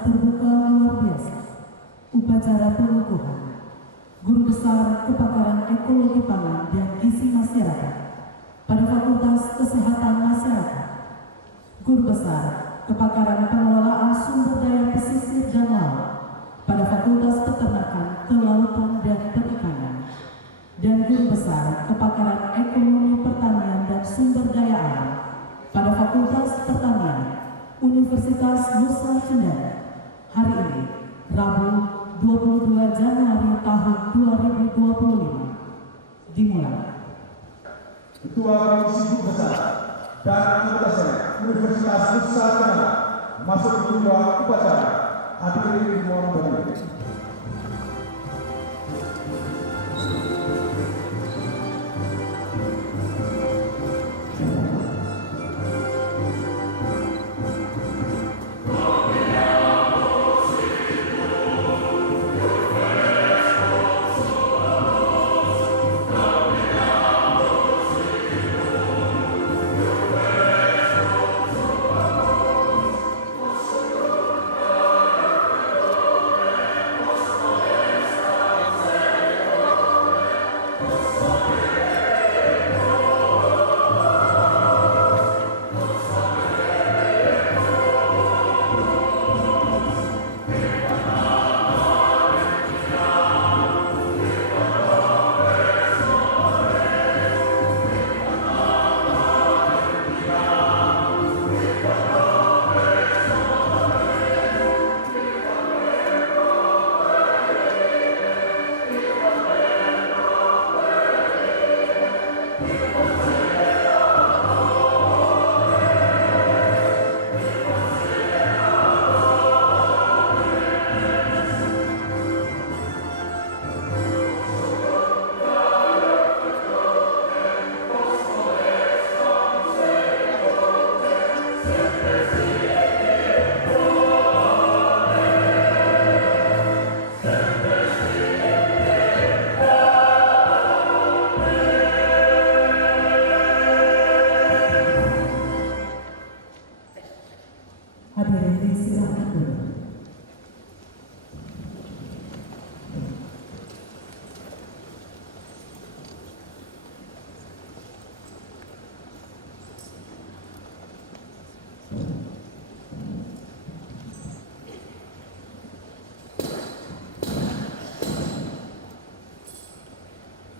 sangat terbuka luar biasa. Upacara pengukuhan Guru Besar Kepakaran Ekologi Pangan dan Gizi Masyarakat pada Fakultas Kesehatan Masyarakat, Guru Besar Kepakaran Pengelolaan Sumber Daya Pesisir dan Laut pada Fakultas Peternakan, Kelautan dan Perikanan, dan Guru Besar Kepakaran Ekonomi Pertanian dan Sumber Daya Alam pada Fakultas Pertanian, Universitas Nusa Tenggara. Hari ini, Rabu 22 Januari tahun 2025. Dimulai. Ketua Komisi Guru Besar dan anggota Senat Universitas Nusa Tenggara masuk ke ruang upacara. Hadirin mohon berdiri.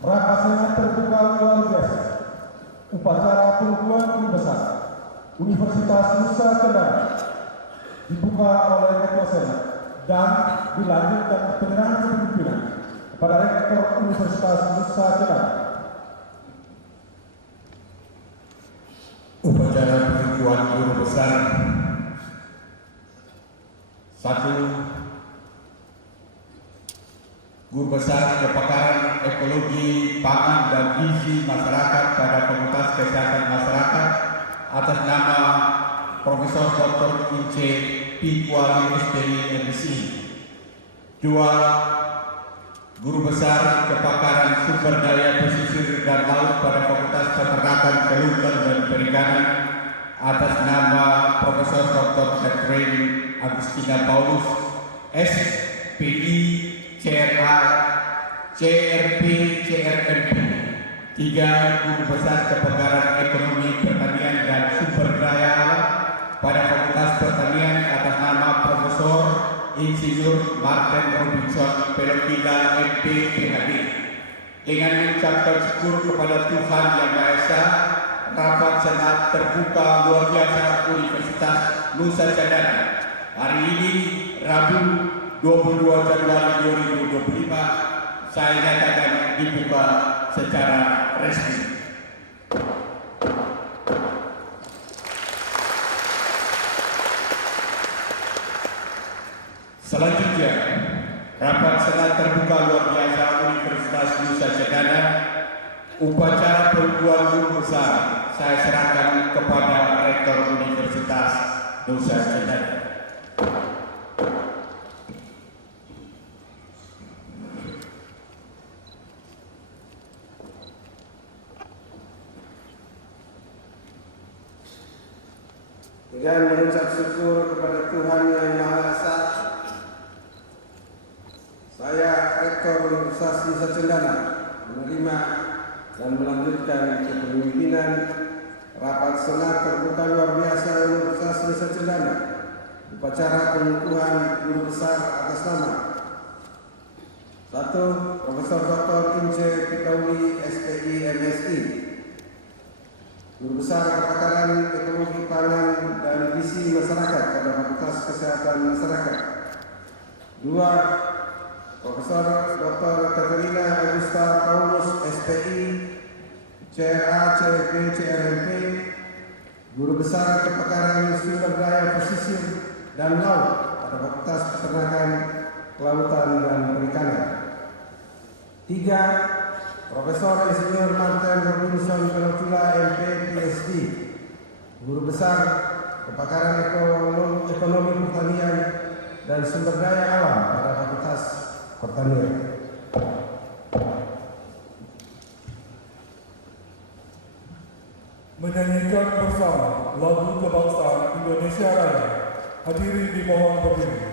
Rapat Senat terbuka luar biasa. Upacara pengukuhan Guru Besar Universitas Nusa Tenggara dibuka oleh Ketua Senat dan dilanjutkan penyerahan kepemimpinan kepada Rektor Universitas Nusa Tenggara. Upacara pengukuhan Guru Besar 1. Guru Besar Kepakaran Ekologi Pangan dan Gizi Masyarakat pada Fakultas Kesehatan Masyarakat atas nama Profesor Dr. IC Pikuali SPI MSI. 2. Guru Besar Kepakaran Sumber Daya Pesisir dan Laut pada Fakultas Peternakan, Kelautan dan Perikanan atas nama Profesor Dr. Catherine Agustina Paulus SPI CRA, CRP, CRNP. 3. Guru Besar Kepakaran Ekonomi Pertanian dan Sumber Daya Alam pada Fakultas Pertanian atas nama Profesor Insinyur Martin Robinson Pelokila MP PhD. Dengan mengucapkan syukur kepada Tuhan Yang Maha Esa, rapat Senat terbuka luar biasa Universitas Nusa Tenggara hari ini Rabu 22 Januari 2025 saya nyatakan dibuka secara resmi. Selanjutnya, rapat Senat terbuka luar biasa Universitas Nusa Tenggara, upacara pengukuhan Guru Besar saya serahkan kepada Rektor Universitas Nusa Tenggara. Dengan mengucap syukur kepada Tuhan Yang Maha Esa Universitas Nusa Cendana menerima dan melanjutkan kepemimpinan Rapat Senat Terbuka Luar Biasa Universitas Nusa Cendana, upacara pengukuhan guru besar atas nama 1. Profesor Dr. Ince Pikauli SPI MSI, Guru Besar Kepakaran Ekologi Pangan dan Gizi Masyarakat pada Fakultas Kesehatan Masyarakat. 2. Profesor Dr. Katerina Augusta Paulus SPI CRA CRP CRMP, Guru Besar Kepakaran Sumber Daya Pesisir dan Laut pada Fakultas Peternakan, Kelautan dan Perikanan. 3. Profesor Insinyur Martin Robinson Pelotula MP PhD, Guru Besar Kepakaran Ekonomi Pertanian dan Sumber Daya Alam pada Fakultas Pertanian. Menyanyikan bersama lagu kebangsaan Indonesia Raya. Hadirin dimohon berdiri.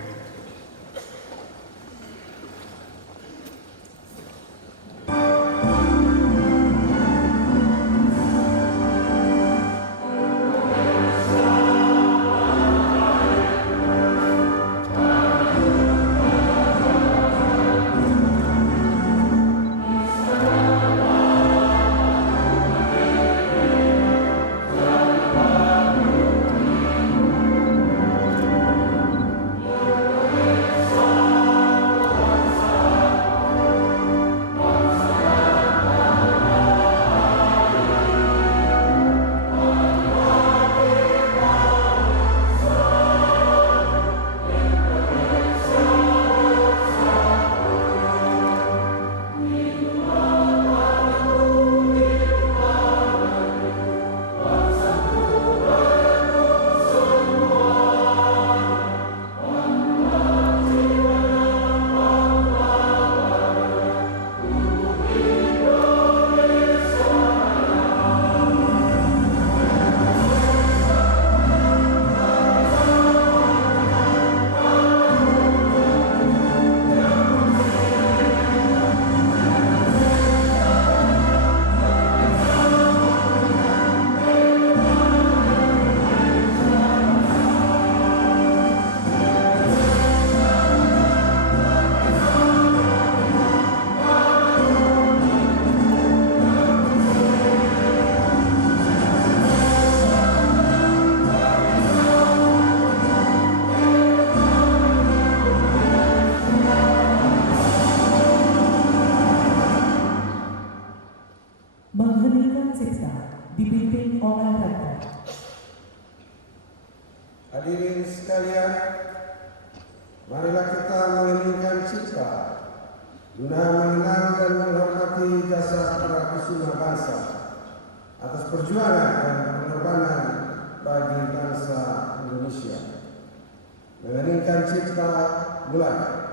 Mengheningkan cipta dipimpin oleh Rektor. Hadirin sekalian, marilah kita mengeningkan cipta guna mengenang dan menghormati jasa para kusuma bangsa atas perjuangan dan pengorbanan bagi bangsa Indonesia. Mengeningkan cipta mulai.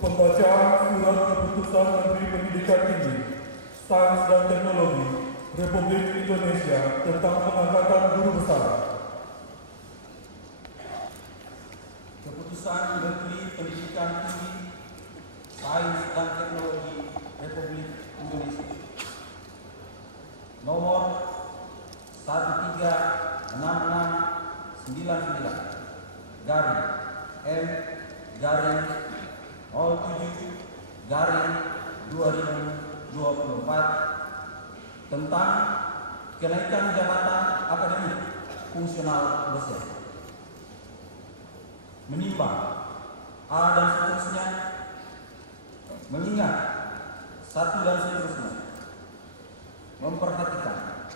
Pembacaan Surat Keputusan Menteri Pendidikan Tinggi, Sains dan Teknologi Republik Indonesia tentang pengangkatan guru besar. Keputusan Menteri Pendidikan Tinggi, Sains dan Teknologi Republik Indonesia nomor 136699 garing M garing 07 garing 2024 tentang kenaikan jabatan akademik fungsional dosen. Menimbang A dan seterusnya, mengingat 1 dan seterusnya, memperhatikan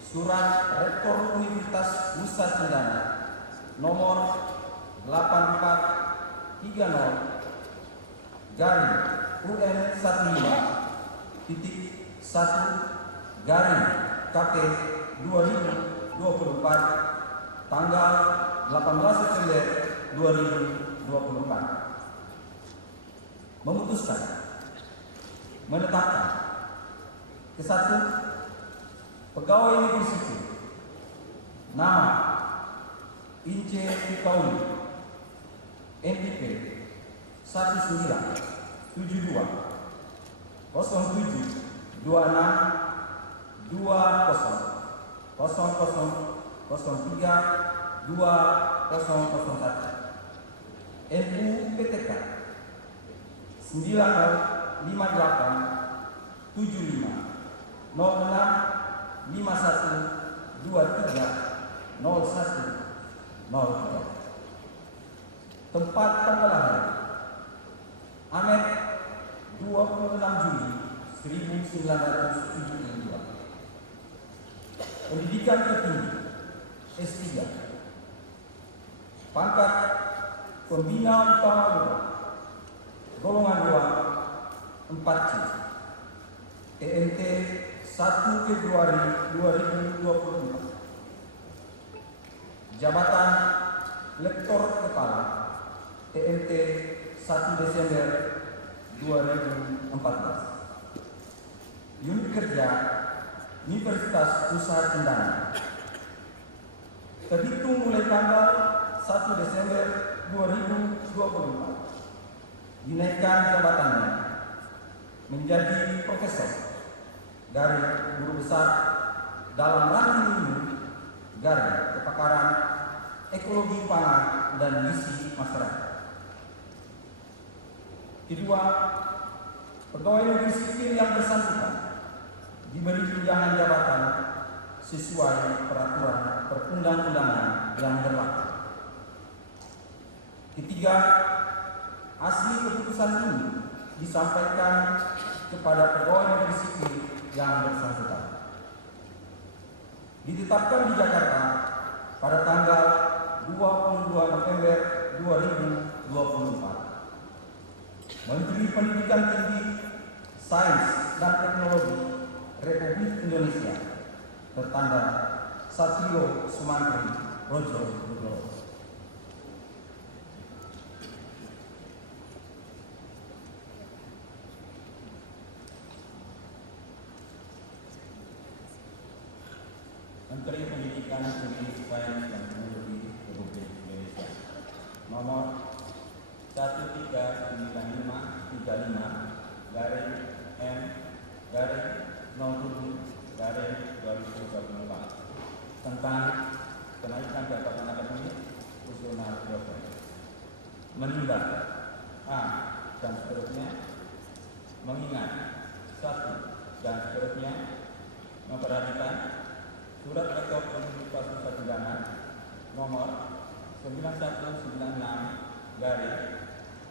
Surat Rektor Universitas Nusa Cendana nomor 8430 garing UN 15.1 garing KP 2024 tanggal 18 September 2024 memutuskan menetapkan ke-1 pegawai negeri sipil nama Ince Kauli NIP 1972 07 26 20 00 03 2001 NU PTK 9058 75 06 51 23 01 03. Tempat tanggal lahir Amet 26 Juli 1972. Pendidikan tertinggi S3. Pangkat Pembina Utama golongan 2 4C. TNT 1 Februari 2024. Jabatan Lektor Kepala TNT 1 Desember 2014. Unit kerja Universitas Nusa Cendana. Terhitung mulai tanggal 1 Desember 2024 dinaikkan jabatannya menjadi profesor dari guru besar dalam ranah ilmu garing kepakaran ekologi pangan dan gizi masyarakat. Kedua, pegawai negeri sipil yang bersangkutan diberi tunjangan jabatan sesuai peraturan perundang-undangan yang berlaku. Ketiga, asli keputusan ini disampaikan kepada pegawai negeri sipil yang bersangkutan. Ditetapkan di Jakarta pada tanggal 22 November 2024. Menteri Pendidikan Tinggi, Sains dan Teknologi Republik Indonesia tertanda Satrio Sumantri Rojo Nugroho. Menteri Pendidikan Tinggi, Sains dan Teknologi Republik Indonesia nomor 139535 garing M garing 07 garing 2024 tentang kenaikan jabatan akademik fungsional dosen. Menimbang A dan seterusnya, mengingat 1 dan seterusnya, memperhatikan Surat Rektor Universitas Nusa Cendana nomor 9196 garing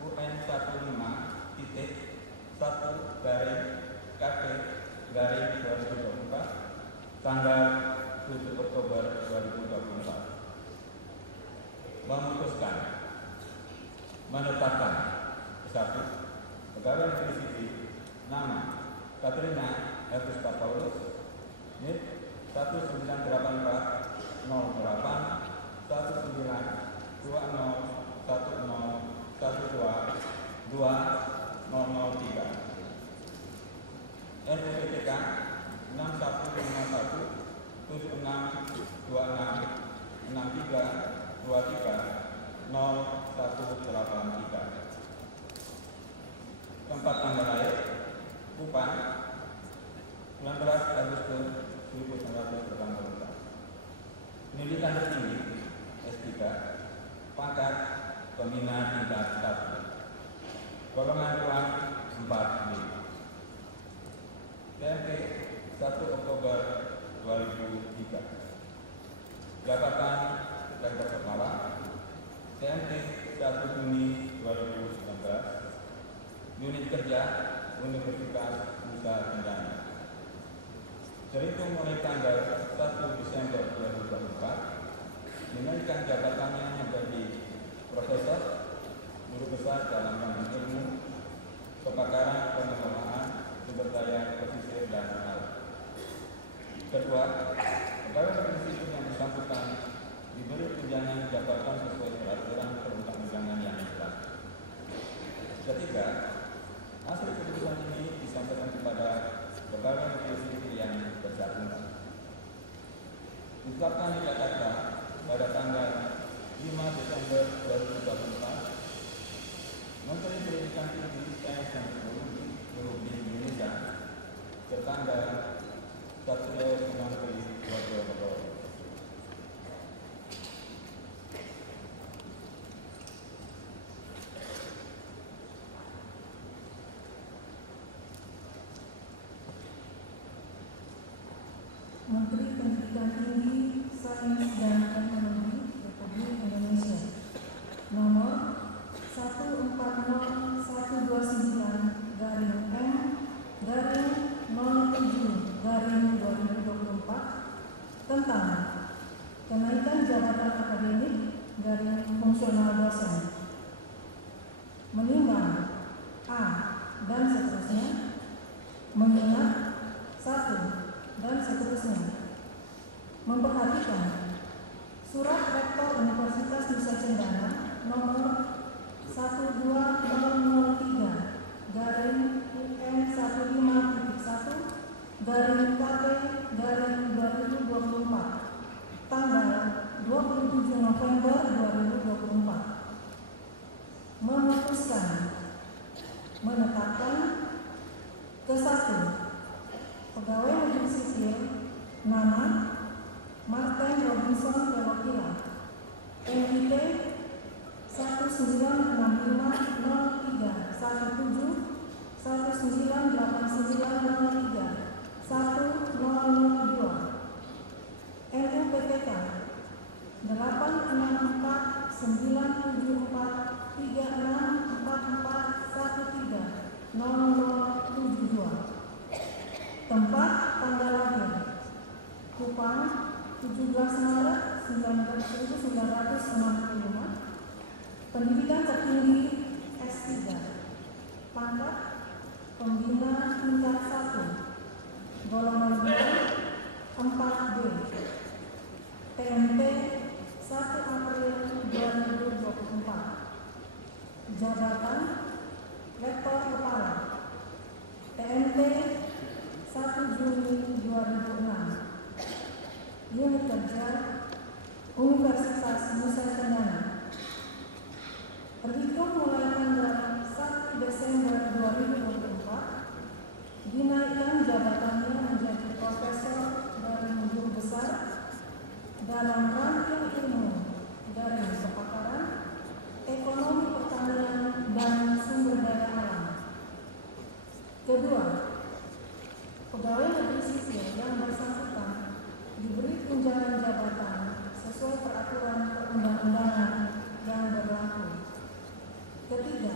UN 15.1 garing KP garing 2024 tanggal 7 Oktober 2024 memutuskan menetapkan 1 pegawai negeri sipil nama Katrina Elvista Paulus NIP 1984 08 19 20 10 12 Golongan uang 4B. TMP 1 Oktober 2003. Jabatan Sekretariat Kepala TMP 1 Juni 2019. Unit Kerja Universitas Nusa Tenggara. Terhitung mulai tanggal 1 Desember 2024, dinaikkan jabatannya menjadi Profesor, Guru Besar dalam bidang ilmu, kepakaran pengelolaan sumber daya pesisir dan laut. Kedua, pegawai negeri sipil yang bersangkutan diberi tunjangan jabatan sesuai peraturan perundang-undangan yang berlaku. Ketiga, hasil keputusan ini disampaikan kepada pegawai negeri sipil yang bersangkutan. Ditetapkan di Jakarta pada tanggal 5 Desember 2024, Menteri Pendidikan Tinggi, Sains dan Teknologi Republik Indonesia tertanggal Satrio Sumantri Wojogodo. Menteri Pendidikan Tinggi, Sains dan Teknologi Republik Indonesia nomor 1401-M-07-2024 tentang kenaikan jabatan akademik dari fungsional dosen. Menimbang A dan seterusnya, mengingat 1 dan seterusnya, memperhatikan Surat Rektor Universitas Nusa Tenggara nomor 121-15.1/KP-2024 tanggal 27 November 2024 memutuskan menetapkan ke-1 pegawai negeri sipil nama Martin Robinson Pelopila, NIP 198903-198903-1002, NUPTK 864936444130072, tempat tanggal lahir Kupang 17 Maret 1965, pendidikan tertinggi S3, pangkat pembina tingkat 1, golongan 4B, TMP 1 April 2024, jabatan Rektor Kepala, TMP 1 Juni 2006, Unit Kerja Universitas Nusa Tenggara. Terhitung mulai tanggal 1 Desember 2024, dinaikkan jabatannya menjadi Profesor dari Guru Besar dalam ranting ilmu dari kepakaran, ekonomi pertanian dan sumber daya alam. Kedua, pegawai negeri sipil yang bersangkutan diberi tunjangan jabatan sesuai peraturan perundang-undangan yang berlaku. Ketiga,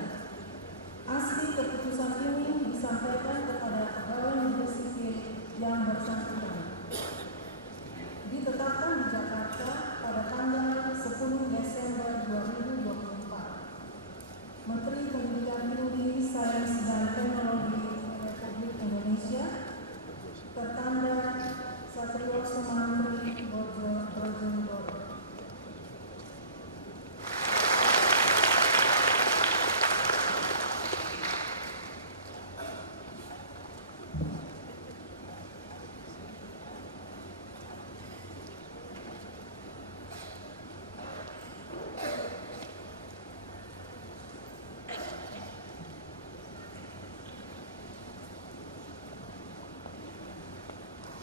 asli keputusan ini disampaikan kepada pegawai negeri sipil yang bersangkutan. Ditetapkan di Jakarta pada tanggal 10 Desember 2024. Menteri Pendidikan Tinggi, Sains dan Teknologi Republik Indonesia tertanggal Satrio Sumantri Wojogodo.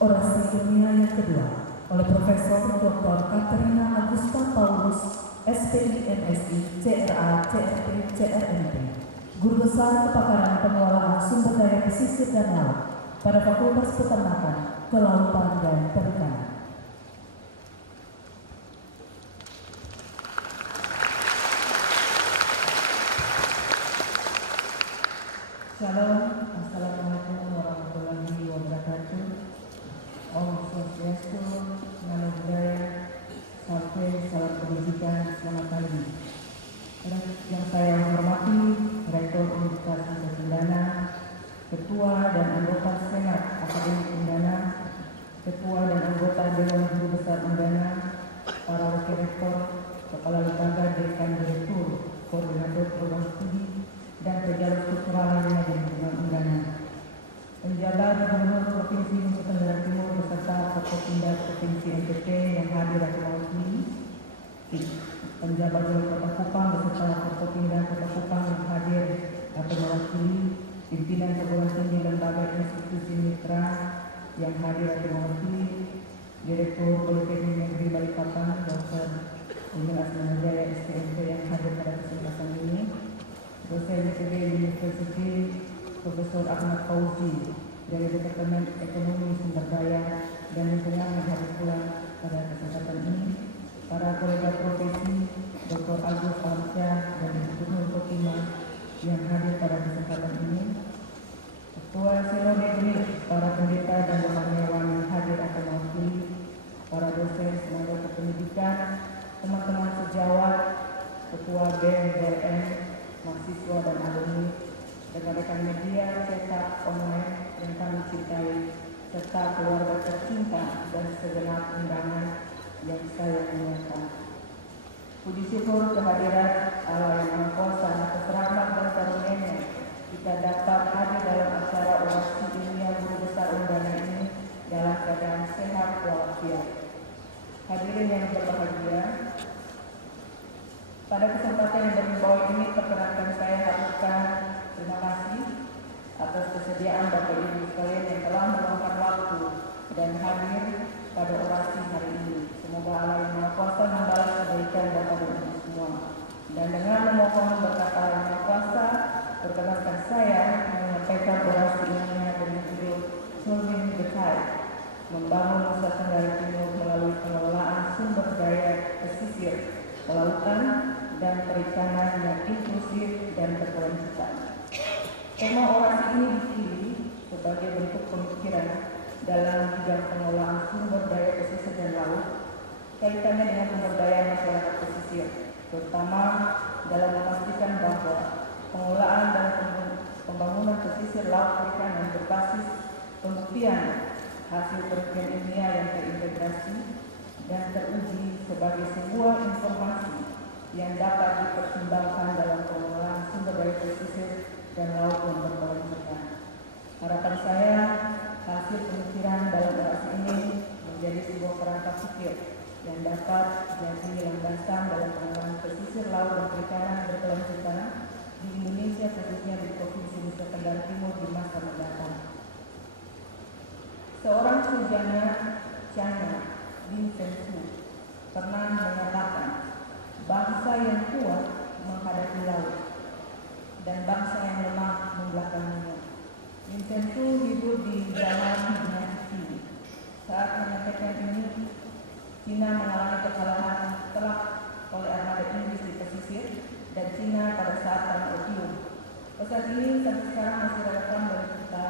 Orasi ilmiah yang kedua oleh Profesor Dr. Katerina Augusta Paulus, SPI MSI, CRA, CRP, CRNP, Guru Besar Kepakaran Pengelolaan Sumber Daya Pesisir dan Laut pada Fakultas Peternakan, Kelautan dan Perikanan. Shalom, Assalamualaikum warahmatullahi wabarakatuh. Om Swastiastu, Namo Buddhaya, sampai salam kebajikan, selamat pagi. Yang saya hormati Rektor Universitas Nusa Cendana, Ketua dan anggota Senat Akademik Undana, Ketua dan anggota Dewan Guru Besar Undana, para Wakil Rektor, Kepala Lembaga, Dekan Direktur, Koordinator Program Studi, dan pejabat struktural lainnya di lingkungan Undana. Penjabat Gubernur Provinsi Nusa Tenggara Timur beserta Forkopimda Provinsi NTT yang hadir atau mewakili, penjabat Wali Kota Kupang beserta Forkopimda Kota Kupang yang hadir atau mewakili, pimpinan perguruan tinggi lembaga institusi mitra yang hadir atau mewakili, Direktur Politeknik Negeri Balikpapan Dr. Emil Asmanajaya STMP yang hadir pada kesempatan ini, dosen ITB University Profesor Ahmad Fauzi dari Departemen Ekonomi Sumber Daya dan Lingkungan yang hadir pula pada kesempatan ini, para kolega profesi Dr. Agus Alamsyah dan Gubernur Kotima yang hadir pada kesempatan ini, Ketua Sinode ini, para pendeta dan rohaniawan yang hadir atau mewakili, para dosen tenaga kependidikan, teman-teman sejawat, Ketua BEM, mahasiswa dan alumni, rekan-rekan media cetak online yang kami cintai, serta keluarga tercinta dan segenap undangan yang saya muliakan. Puji syukur kehadirat Allah yang Maha Kuasa atas rahmat dan karunia-Nya kita dapat hadir dalam acara orasi ilmiah Guru Besar Undana ini dalam keadaan sehat walafiat. Hadirin yang berbahagia, pada kesempatan yang berbahagia ini perkenankan saya haturkan terima kasih atas kesediaan Bapak Ibu sekalian yang telah meluangkan waktu dan hadir pada orasi hari ini. Semoga Allah yang Maha Kuasa membalas kebaikan Bapak dan Ibu semua. Dan dengan memohon berkat Allah yang Maha Kuasa, perkenankan saya menyampaikan orasi ilmiah dengan judul Solving the Tide, membangun Nusa Tenggara Timur melalui pengelolaan sumber daya pesisir, kelautan, dan perikanan yang inklusif dan berkelanjutan. Tema orasi ini dipilih sebagai bentuk pemikiran dalam bidang pengelolaan sumber daya pesisir dan laut, kaitannya dengan pemberdayaan masyarakat pesisir, terutama dalam memastikan bahwa pengelolaan dan pembangunan pesisir laut perikanan berbasis pembuktian hasil penelitian ilmiah yang terintegrasi dan teruji sebagai sebuah informasi yang dapat dipertimbangkan dalam pengelolaan sumber daya pesisir dan laut yang berkelanjutan. Harapan saya, hasil pemikiran dalam orasi ini menjadi sebuah kerangka pikir yang dapat jadi landasan dalam pengelolaan pesisir laut dan perikanan berkelanjutan di Indonesia, khususnya di Provinsi Nusa Tenggara Timur di masa mendatang. Seorang sarjana China, Vincent Su, pernah mengatakan, bangsa yang kuat menghadapi laut dan bangsa yang lemah membelakanginya. Vincent Su hidup di zaman dinasti. Saat menyampaikan ini, Cina mengalami kekalahan telak oleh armada Inggris di pesisir dan Cina pada saat perang opium. Pesan ini sampai sekarang masih relevan bagi kita,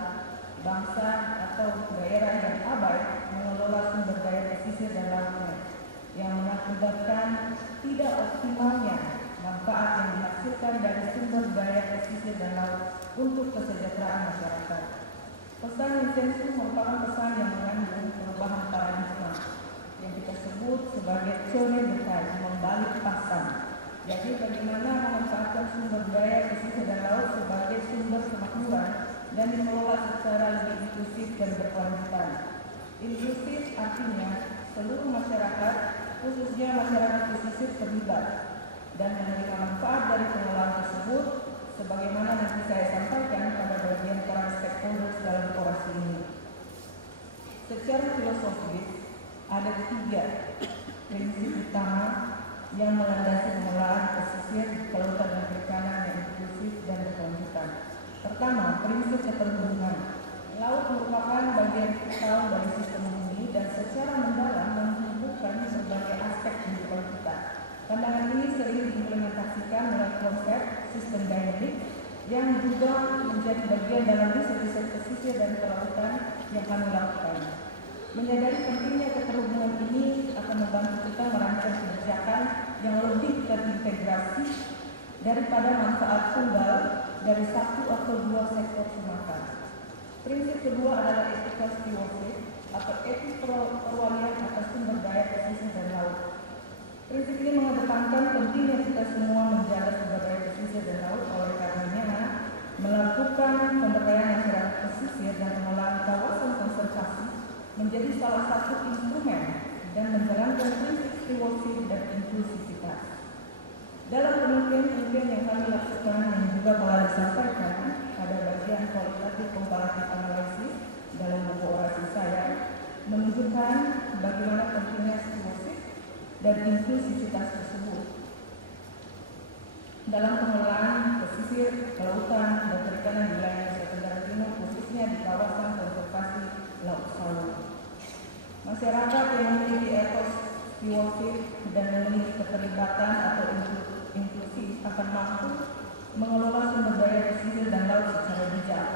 bangsa atau daerah yang abai mengelola sumber daya pesisir dan lautnya, yang mengakibatkan tidak optimalnya manfaat yang dihasilkan dari sumber daya pesisir dan laut untuk kesejahteraan masyarakat. Pesan Vincent Su merupakan pesan yang mengandung perubahan paradigma yang kita sebut sebagai turning the tide, membalik pasang. Jadi bagaimana memanfaatkan sumber daya pesisir dan laut sebagai sumber kemakmuran dan dikelola secara lebih inklusif dan berkelanjutan. Inklusif artinya seluruh masyarakat, khususnya masyarakat pesisir, terlibat dan menerima manfaat dari pengelolaan tersebut, sebagaimana nanti saya sampaikan pada bagian peran stakeholders dalam orasi ini. Secara filosofis, ada 3 prinsip utama yang melandasi pengelolaan pesisir, kelautan dan perikanan yang inklusif dan berkelanjutan. Pertama, prinsip keterhubungan. Laut merupakan bagian vital dari sistem bumi dan secara mendalam menghubungkan berbagai aspek kehidupan kita. Pandangan ini sering diimplementasikan melalui konsep sistem dynamic yang juga menjadi bagian dalam riset-riset pesisir dan kelautan yang kami lakukan. Menyadari pentingnya keterhubungan ini akan membantu kita merancang kebijakan yang lebih terintegrasi daripada manfaat tunggal dari satu atau dua sektor semata. Prinsip kedua adalah etika stewardship atau etis perwalian atas sumber daya pesisir dan laut. Prinsip ini mengedepankan pentingnya kita semua menjaga sumber daya pesisir dan laut, oleh karenanya melakukan pemberdayaan masyarakat pesisir dan pengelolaan kawasan konservasi menjadi salah satu instrumen dan menjalankan prinsip stewardship dan inklusivitas. Dalam penelitian yang kami lakukan yang juga telah disampaikan pada bagian kualitatif komparatif analisis dalam buku orasi saya menunjukkan bagaimana pentingnya stewardship dan inklusivitas tersebut dalam pengelolaan pesisir, kelautan, dan perikanan di wilayah Nusa Tenggara Timur, khususnya di kawasan konservasi Laut Sawu. Masyarakat yang memiliki etos stewardship dan memiliki keterlibatan atau inklusif akan mampu mengelola sumber daya pesisir dan laut secara bijak.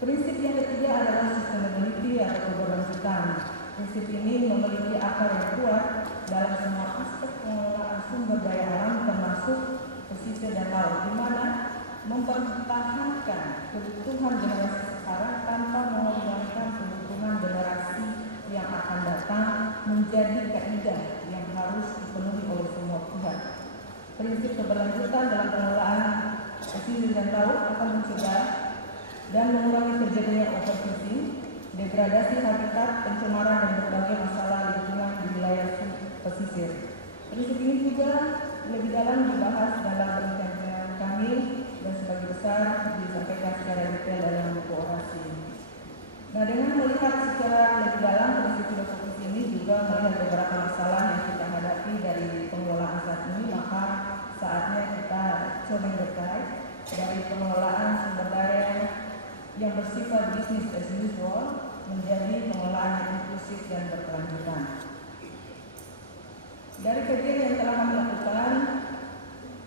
Prinsip yang ketiga adalah sustainability atau keberlanjutan. Prinsip ini memiliki akar yang kuat dalam semua aspek pengelolaan sumber daya alam termasuk pesisir dan laut, di mana mempertahankan kebutuhan generasi sekarang tanpa mengorbankan kebutuhan generasi yang akan datang menjadi kaidah yang harus dipenuhi oleh semua pihak. Prinsip keberlanjutan dalam pengelolaan pesisir dan laut akan mencegah dan mengurangi terjadinya overfishing, degradasi habitat, pencemaran dan berbagai masalah lingkungan di wilayah pesisir. Prinsip ini juga lebih dalam dibahas dalam penelitian kami dan sebagai besar disampaikan secara detail dalam buku orasi. Nah, dengan melihat secara lebih dalam prinsip filosofis ini juga melihat beberapa masalah yang kita hadapi dari pengelolaan saat ini, maka saatnya kita coba berkait dari pengelolaan sumber daya yang bersifat business as usual menjadi pengelolaan yang inklusif dan berkelanjutan. Dari kajian yang telah kami lakukan,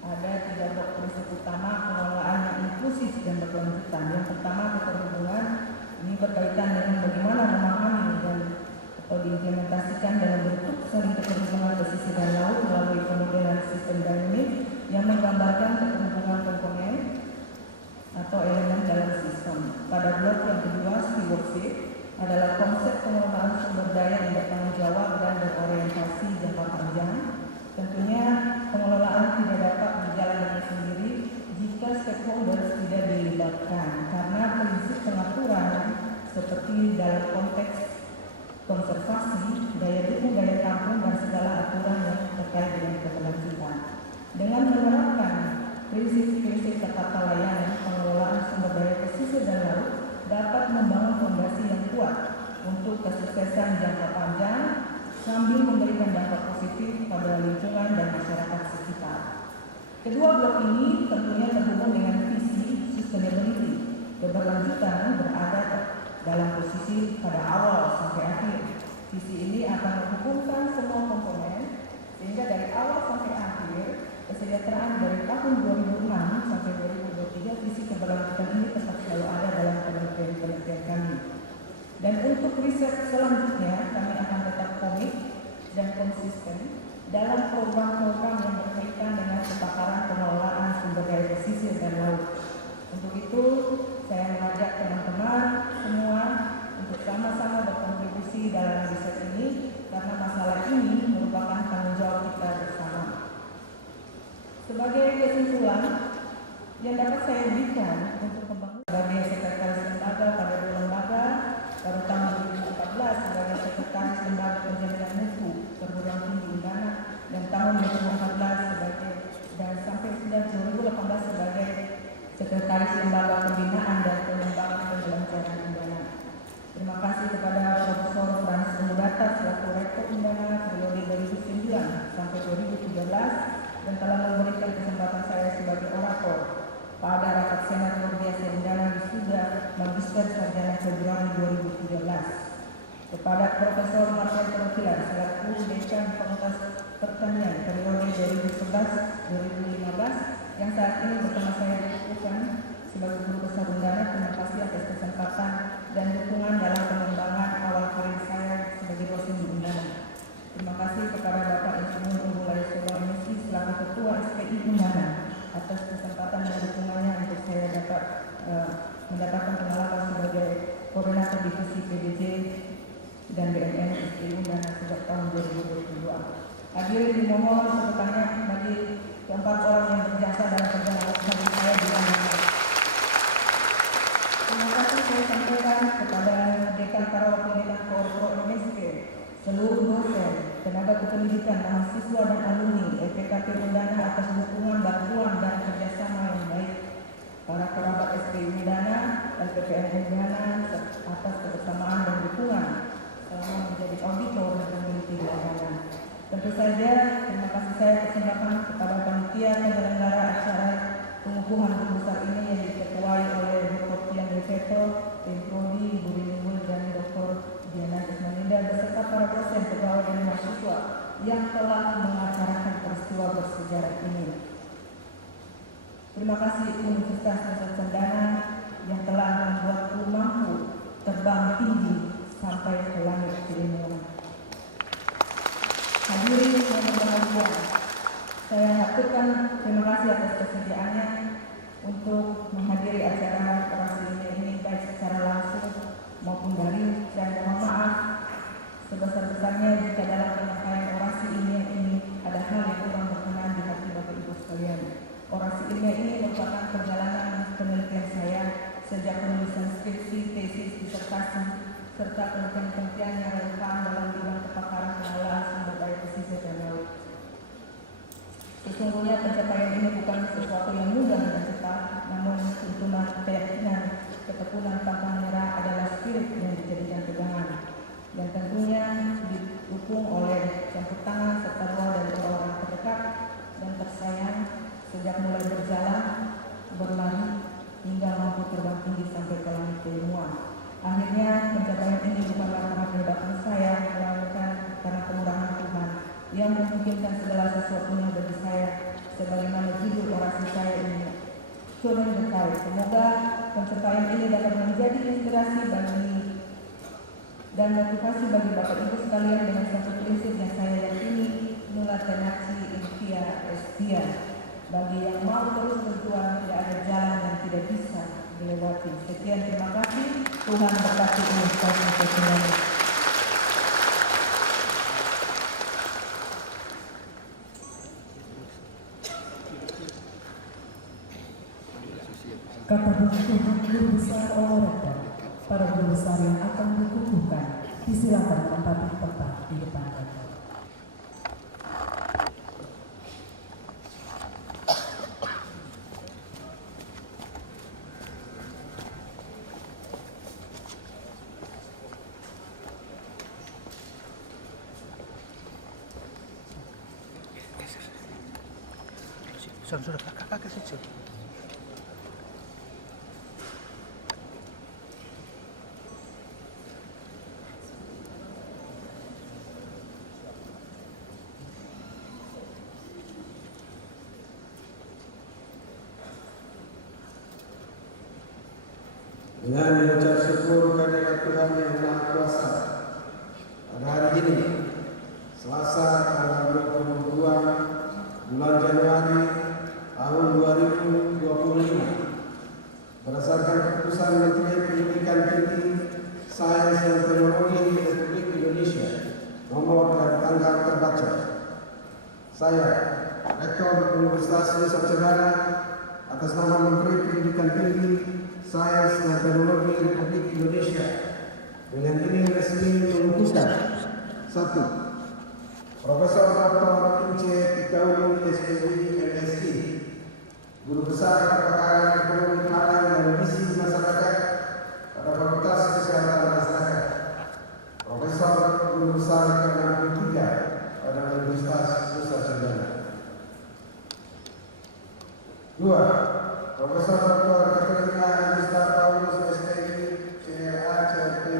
ada 3 blok prinsip utama pengelolaan yang inklusif dan berkelanjutan. Yang pertama, keterhubungan. Ini berkaitan dengan bagaimana memahami dan atau diimplementasikan dalam bentuk saling keterhubungan pesisir dan laut melalui pemodelan sistem dynamic yang menggambarkan keterhubungan komponen atau elemen dalam sistem. Pada blok yang kedua, stewardship adalah konsep pengelolaan sumber daya yang bertanggung jawab dan berorientasi jangka panjang. Tentunya pengelolaan tidak dapat berjalan dengan sendiri jika stakeholders tidak dilibatkan, karena prinsip pengaturan seperti dalam konteks konservasi, daya dukung, daya tampung, dan segala aturan yang terkait dengan keberlanjutan. Dengan menerapkan prinsip-prinsip tata layanan, pengelolaan sumber daya pesisir dan laut dapat membangun fondasi yang kuat untuk kesuksesan jangka panjang sambil memberikan dampak positif pada lingkungan dan masyarakat sekitar. Kedua blok ini tentunya terhubung dengan visi sustainability. Keberlanjutan berada dalam posisi pada awal sampai akhir. Visi ini akan menghubungkan semua komponen sehingga dari awal sampai akhir kesejahteraan dari tahun 2006 sampai 2023 visi keberlanjutan ini tetap selalu ada dalam penelitian kami. Dan untuk riset selanjutnya kami akan tetap komit dan konsisten dalam program-program yang berkaitan dengan ketakaran pengelolaan sumber daya pesisir dan laut. Untuk itu saya mengajak teman-teman semua untuk sama-sama berkontribusi dalam riset ini karena masalah ini merupakan tanggung jawab kita bersama. Sebagai kesimpulan yang dapat saya berikan untuk pembangunan sebagai sekretaris lembaga pada 2 lembaga pada tahun 2014 sebagai sekretaris lembaga penjaminan mutu perguruan tinggi Undana dan tahun 2014 sebagai dan sampai sudah 2018 sebagai sekretaris lembaga pembinaan dan pengembangan pembelajaran Undana. Terima kasih kepada Profesor Frans Mudata selaku Rektor Undana periode 2009 sampai 2013 dan telah memberikan kesempatan saya sebagai orator pada rapat senat luar biasa Undana 2013. Kepada Profesor Marcel Terfilar selaku Dekan Fakultas Pertanian periode 2011-2015 yang saat ini bersama saya dikukuhkan sebagai Guru Besar Undana, terima kasih atas kesempatan dan dukungan dalam pengembangan awal karir saya sebagai dosen di Undana. Terima kasih kepada Bapak Insinyur Unggulai Soba MC selaku Ketua SPI Undana atas kesempatan dan dukungannya untuk saya dapat mendapatkan pengalaman sebagai Koordinator Divisi PDJ dan BNN SPI Undana sejak tahun 2022. Hadirin dimohon sebutannya bagi keempat orang yang berjasa dalam perjalanan karir saya di Undana. Terima kasih saya sampaikan kepada Dekan para Wakil Dekan Pro MSP, seluruh dosen, tenaga kependidikan, mahasiswa dan alumni FPKP Undana atas dukungan, bantuan dan kerjasama yang baik. Para kerabat SPI Undana, LPPN Undana atas kebersamaan dan dukungan selama menjadi auditor dan peneliti di Undana. Tentu saja terima kasih saya kesempatan kepada panitia penyelenggara acara pengukuhan guru besar ini yang diketuai oleh Dr. Tian Deveto, Tim Prodi, Ibu Rinul dan Dr. Diana Ismaninda beserta para dosen, pegawai dan mahasiswa yang telah mengacarakan peristiwa bersejarah ini. Terima kasih Universitas Nusa Cendana yang telah membuatku mampu terbang tinggi sampai ke langit keilmuan. Hadirin yang berbahagia, saya haturkan terima kasih atas kesediaannya untuk menghadiri acara orasi ini baik secara langsung maupun daring. Saya mohon maaf sebesar-besarnya jika dalam penyampaian orasi ini ada hal yang kurang berkenan di hati Bapak Ibu sekalian. Orasi ini merupakan perjalanan penelitian saya sejak penulisan skripsi, tesis, disertasi, serta penelitian-penelitian yang relevan dalam bidang kepakaran pengelolaan sumber daya pesisir dan laut. Sesungguhnya pencapaian ini bukan sesuatu yang mudah dan cepat, namun tuntunan keyakinan, ketekunan pantang menyerah adalah spirit yang dijadikan pegangan, dan tentunya didukung oleh campur tangan serta doa dari orang-orang terdekat dan tersayang sejak mulai berjalan, berlari, hingga mampu terbang tinggi sampai ke langit keilmuan. Akhirnya pencapaian ini bukanlah karena kehebatan saya, melainkan karena kemurahan Tuhan yang memungkinkan segala sesuatunya bagi saya, sebagaimana judul orasi saya ini. Turun dekai. Semoga pencapaian ini dapat menjadi inspirasi bagi dan motivasi bagi Bapak Ibu sekalian dengan satu prinsip yang saya yakini, nula tenaci ikhtia estia. Bagi yang mau terus berjuang, tidak ada jalan yang tidak bisa dilewati. Sekian, terima kasih. Tuhan berkati Universitas Nusa Cendana. Kata Tuhan Guru Besar oleh para guru besar yang akan dikukuhkan, disilakan menempati tempat di depan rektor. Sudah kakak kecil. Dengan mengucap syukur kehadirat Tuhan yang Maha Kuasa, pada hari ini, Selasa tanggal 22 bulan Januari tahun 2025, berdasarkan keputusan Menteri Pendidikan Tinggi, Sains dan Teknologi Republik Indonesia nomor dan tanggal terbaca, saya, Rektor Universitas Nusa Cendana, atas nama Menteri Pendidikan Tinggi, Sains dan Teknologi Republik Indonesia, dengan ini resmi mengukuhkan 1. Profesor Dr. Ince Pikauli SPI MSI, Guru Besar Kepakaran Ekonomi Pangan dan Visi Masyarakat pada Fakultas Kesehatan Masyarakat, Profesor Guru Besar Ekonomi 3 pada Universitas Nusa Cendana. 2. Profesor Dr. Katrina Agustin Paulus SPI CRA CRP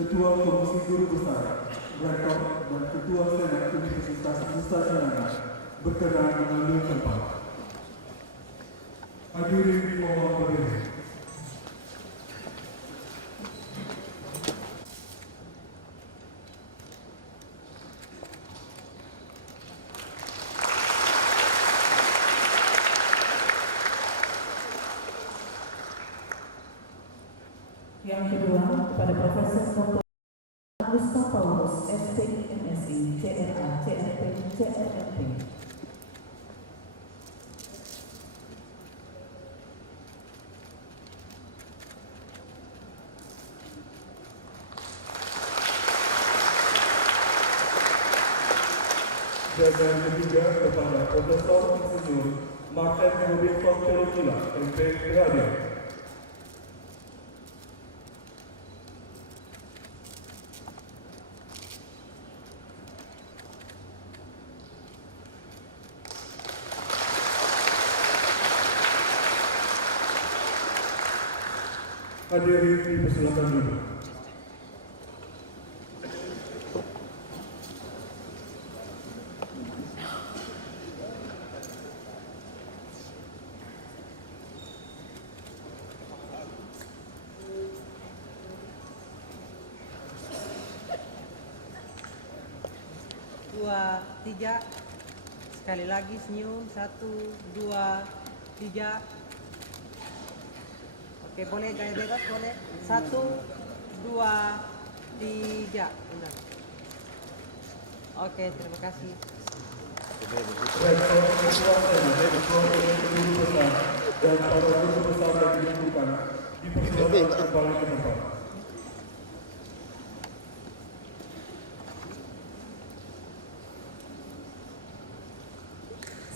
Ketua Komisi Guru Besar, Rektor, dan Ketua Senat Universitas Nusa Tenggara berkenan mengambil tempat. Hadirin dimohon berdiri. Yang kedua, kepada Profesor Dr. Gustav Paulus, SPI, MSI, CRA, CRP, CRMP. Dan yang ketiga kepada Profesor Insinyur Martin Rubinson Celotula, MP Gradia. Hadirin dipersilakan dulu. Dua, tiga. Sekali lagi senyum. 1, 2, 3. Oke, boleh gaya bebas, boleh. 1, 2, 3. Benar. Oke, terima kasih. Rektor, Ketua Senat, Ketua Guru Besar, dan para guru besar yang dibutuhkan dipersilakan kembali ke tempat.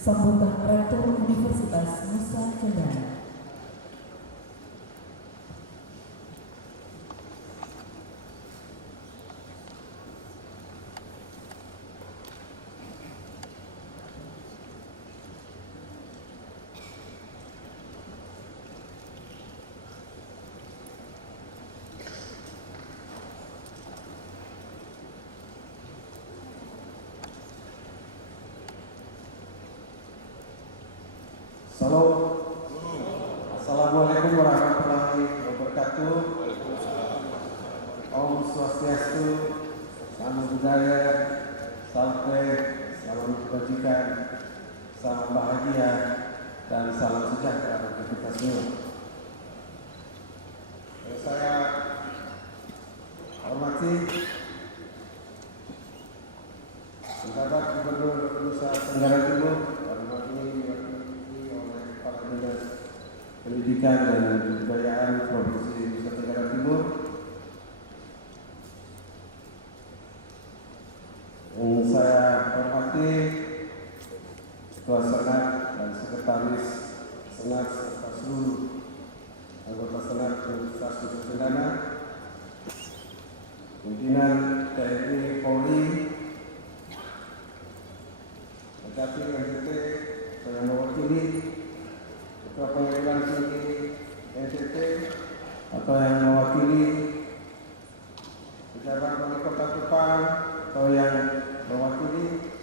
Sambutan Rektor Universitas Nusa Tenggara. Salam. Assalamualaikum warahmatullahi wabarakatuh. Om Swastiastu, salam budaya, salam salam kebajikan, salam bahagia, dan salam sejahtera bagi kita semua. Saya hormati Penjabat Gubernur Nusa Tenggara Timur, Pendidikan dan Kebudayaan Provinsi Nusa Tenggara Timur, yang saya hormati Ketua Senat dan Sekretaris Senat serta seluruh anggota Senat Universitas Nusa Tenggara, pimpinan TNI Polri, Kejati NTT, saya mewakili Ketua Pengadilan Tinggi NTT atau yang mewakili pejabat wali kota Kupang atau yang mewakili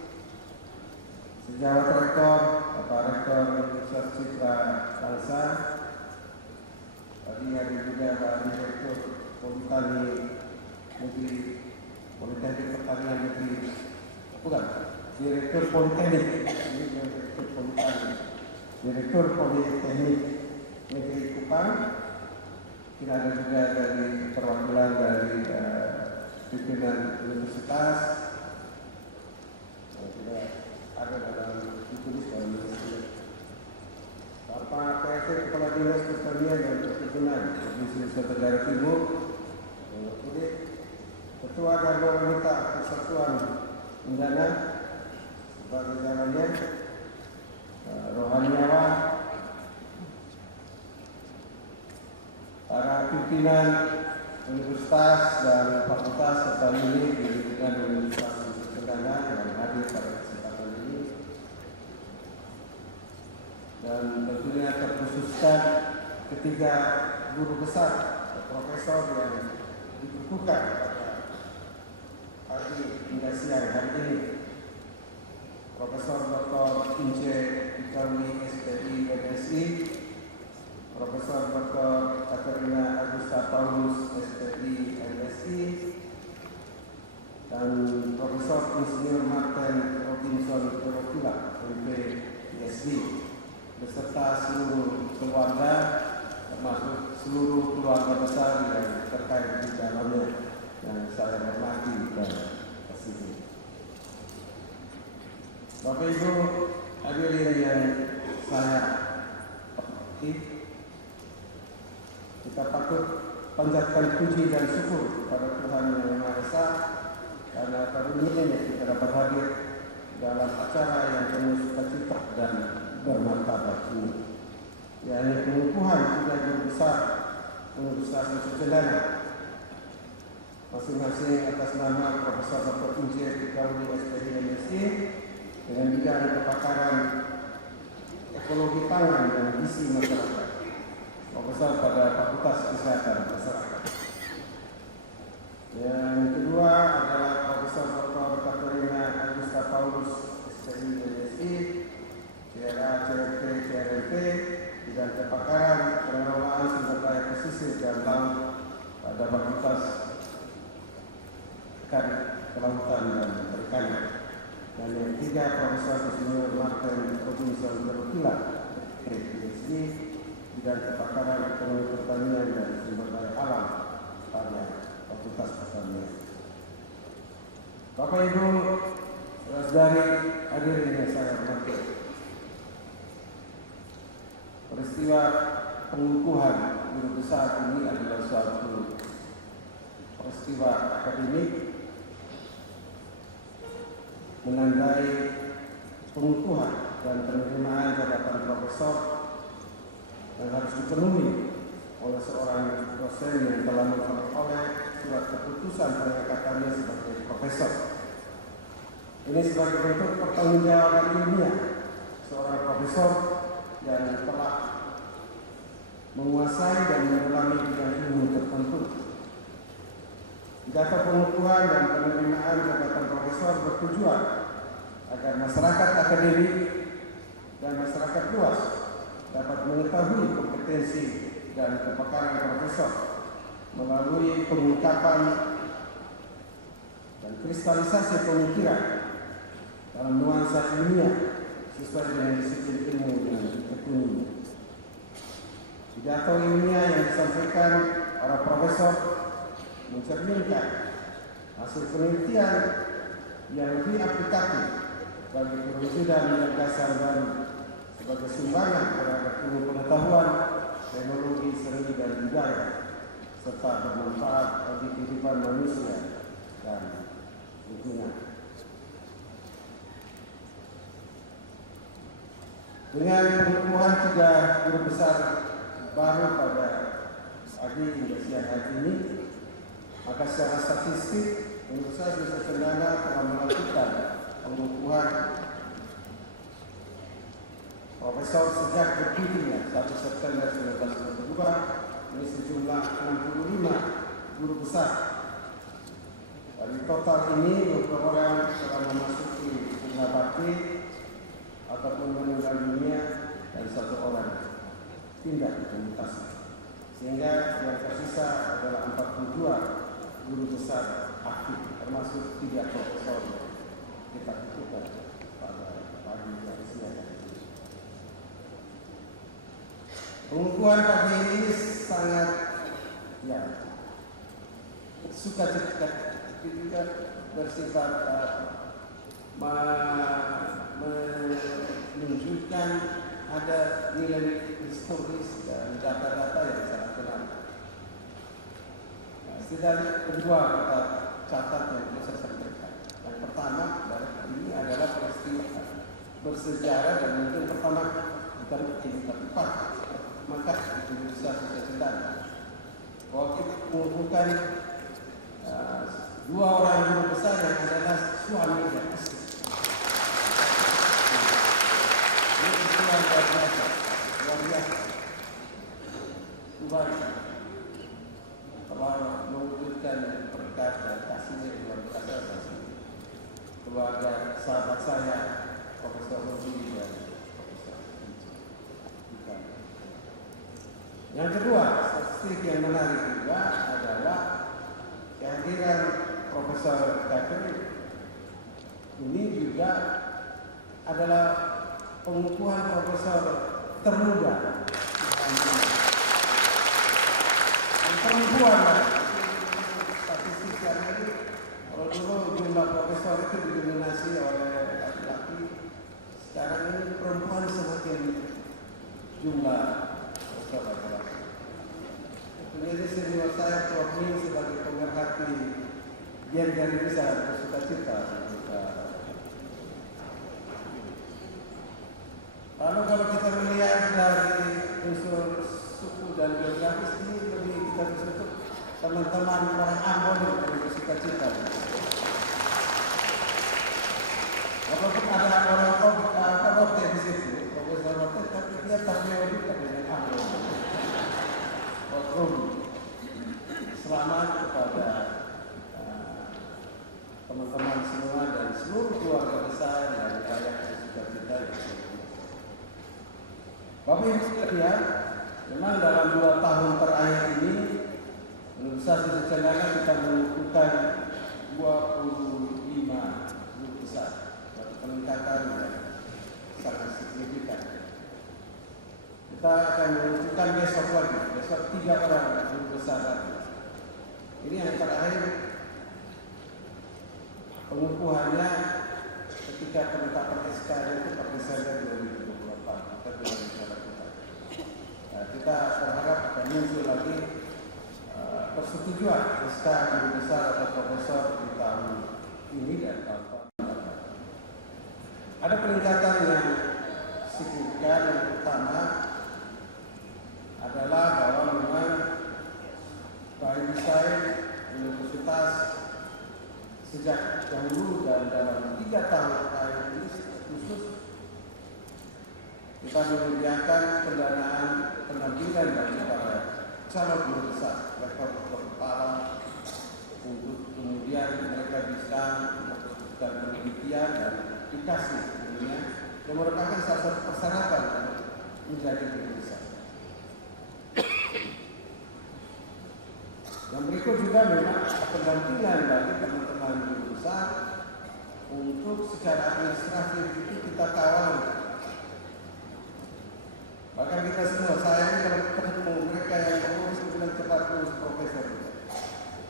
sejawat rektor Bapak Rektor Universitas Citra Bangsa, tadi ada juga Pak Direktur Politeknik Negeri Politeknik Pertanian Negeri, bukan Direktur Politeknik, ini Direktur Politeknik. Direktur Politeknik Negeri Kupang, kita ada juga dari perwakilan dari pimpinan universitas, yang juga ada dalam ditulis dalam Bapak PLT Kepala Dinas Pertanian dan Perkebunan Provinsi Nusa Tenggara Timur, Ketua Garda Wanita Persatuan Undana sebagai jalannya, rohaniawan, para pimpinan universitas dan fakultas serta unit di lingkungan Universitas Nusa Tenggara yang hadir pada kesempatan ini, dan tentunya terkhususkan ketiga guru besar, profesor yang dikukuhkan pagi hingga siang hari ini. Profesor Dr. Ince Ikawi SPI MSI, Profesor Dr. Katerina Agusta Paulus SPI MSI, dan Profesor Insinyur Martin Robinson Perotila MPSD, beserta seluruh keluarga, termasuk seluruh keluarga besar yang terkait di dalamnya yang saya hormati dan kasihi. Bapak Ibu hadirin yang saya hormati, kita patut panjatkan puji dan syukur kepada Tuhan Yang Maha Esa karena karunia-Nya kita dapat hadir dalam acara yang penuh sukacita dan bermartabat ini, yakni pengukuhan 3 guru besar Universitas Nusa Cendana, masing-masing atas nama Profesor Dr. Ince Ikawi SPI MSI dengan bidang kepakaran ekologi pangan dan gizi masyarakat, Profesor pada Fakultas Kesehatan Masyarakat. Yang kedua adalah Profesor Dr. Katerina Agusta Paulus SPI MSI, CRA, CRP, CRMP, bidang kepakaran pengelolaan sumber daya pesisir dan laut pada Fakultas Kelautan dan Perikanan. Dan yang ketiga Profesor Insinyur Martin Robinson Perotila PhD, bidang kepakaran ekonomi pertanian dan sumber daya alam pada Fakultas Pertanian. Bapak Ibu saudari hadirin yang saya hormati, peristiwa pengukuhan guru besar ini adalah suatu peristiwa akademik menandai pengukuhan dan penerimaan jabatan profesor yang harus dipenuhi oleh seorang dosen yang telah memperoleh surat keputusan pengangkatannya sebagai profesor. Ini sebagai bentuk pertanggungjawaban ilmiah seorang profesor yang telah menguasai dan mendalami bidang ilmu tertentu. Pidato pengukuhan dan penerimaan jabatan profesor bertujuan agar masyarakat akademik dan masyarakat luas dapat mengetahui kompetensi dan kepakaran profesor melalui pengungkapan dan kristalisasi pemikiran dalam nuansa ilmiah sesuai dengan disiplin ilmu yang ditekuninya. Pidato ilmiah yang disampaikan para profesor mencerminkan hasil penelitian yang lebih aplikatif bagi perwujudan gagasan baru sebagai sumbangan terhadap ilmu pengetahuan, teknologi, seni dan budaya, serta bermanfaat bagi kehidupan manusia dan lingkungan. Dengan pengukuhan 3 guru besar baru pada pagi hingga siang hari ini, maka secara statistik Universitas Nusa Cendana telah melakukan pengukuhan profesor sejak berdirinya 1 September 1992. Ini sejumlah 65 guru besar. Dari total ini 20 orang telah memasuki dunia bakti ataupun meninggal dunia dan 1 orang pindah ke mutasi, sehingga yang tersisa adalah 42 guru besar aktif, termasuk 3 profesor kita butuhkan pada pagi dan siang hari ini. Pengukuhan pagi ini sangat sukacita, juga bersifat menunjukkan ada nilai historis dan data-data yang sangat menarik. Setidaknya kedua kita catat yang bisa saya sampaikan. Yang pertama ini adalah peristiwa bersejarah dan mungkin pertama kita tepat maka di Universitas Nusa Cendana. Bahwa kita mengumpulkan 2 orang guru besar yang adalah suami dan istri. Ini peristiwa luar biasa. Tuhan telah mewujudkan Yang kedua, statistik yang menarik juga adalah kehadiran Profesor Catherine ini juga adalah pengukuhan profesor termuda. Yang perempuan, statistik yang ini, kalau dulu jumlah profesor itu didominasi oleh laki-laki, sekarang ini perempuan semakin jumlah profesor laki-laki. Jadi senior saya Prof. Min sebagai pemerhati biar jadi bisa bersuka-cita. Lalu kalau kita melihat dari unsur suku dan geografis ini lebih kita bersyukur teman-teman orang Ambon yang bersuka-cita. Walaupun ada orang Rote di situ, Profesor Rote, tapi dia tampil juga dengan Ambon. Selamat kepada teman-teman semua dan seluruh keluarga besar yang layak bersuka-cita. Bapak Ibu sekalian, memang dalam 2 tahun terakhir ini Universitas Cendana kita melakukan 25 guru besar, satu peningkatan yang sangat signifikan. Kita akan menunjukkan besok 3 orang guru besar lagi. Ini yang terakhir pengukuhannya ketika penetapan SK itu pada Desember 2024. Kita berharap akan muncul lagi persetujuan SK guru besar atau profesor di tahun ini dan tahun depan. Ada peningkatan yang signifikan. Yang pertama adalah bahwa memang Barisan Universitas sejak dahulu dan dalam 3 tahun terakhir ini khusus kita menyediakan pendanaan penampilan bagi para calon guru besar, rektor kepala, untuk kemudian mereka bisa melakukan penelitian dan dikasih tentunya yang merupakan salah satu persyaratan menjadi guru besar. Yang berikut juga memang pendampingan bagi teman-teman guru besar untuk secara administratif itu kita kawal. Bahkan kita semua, saya ini kalau ketemu mereka yang mengurus bilang cepat urus profesor.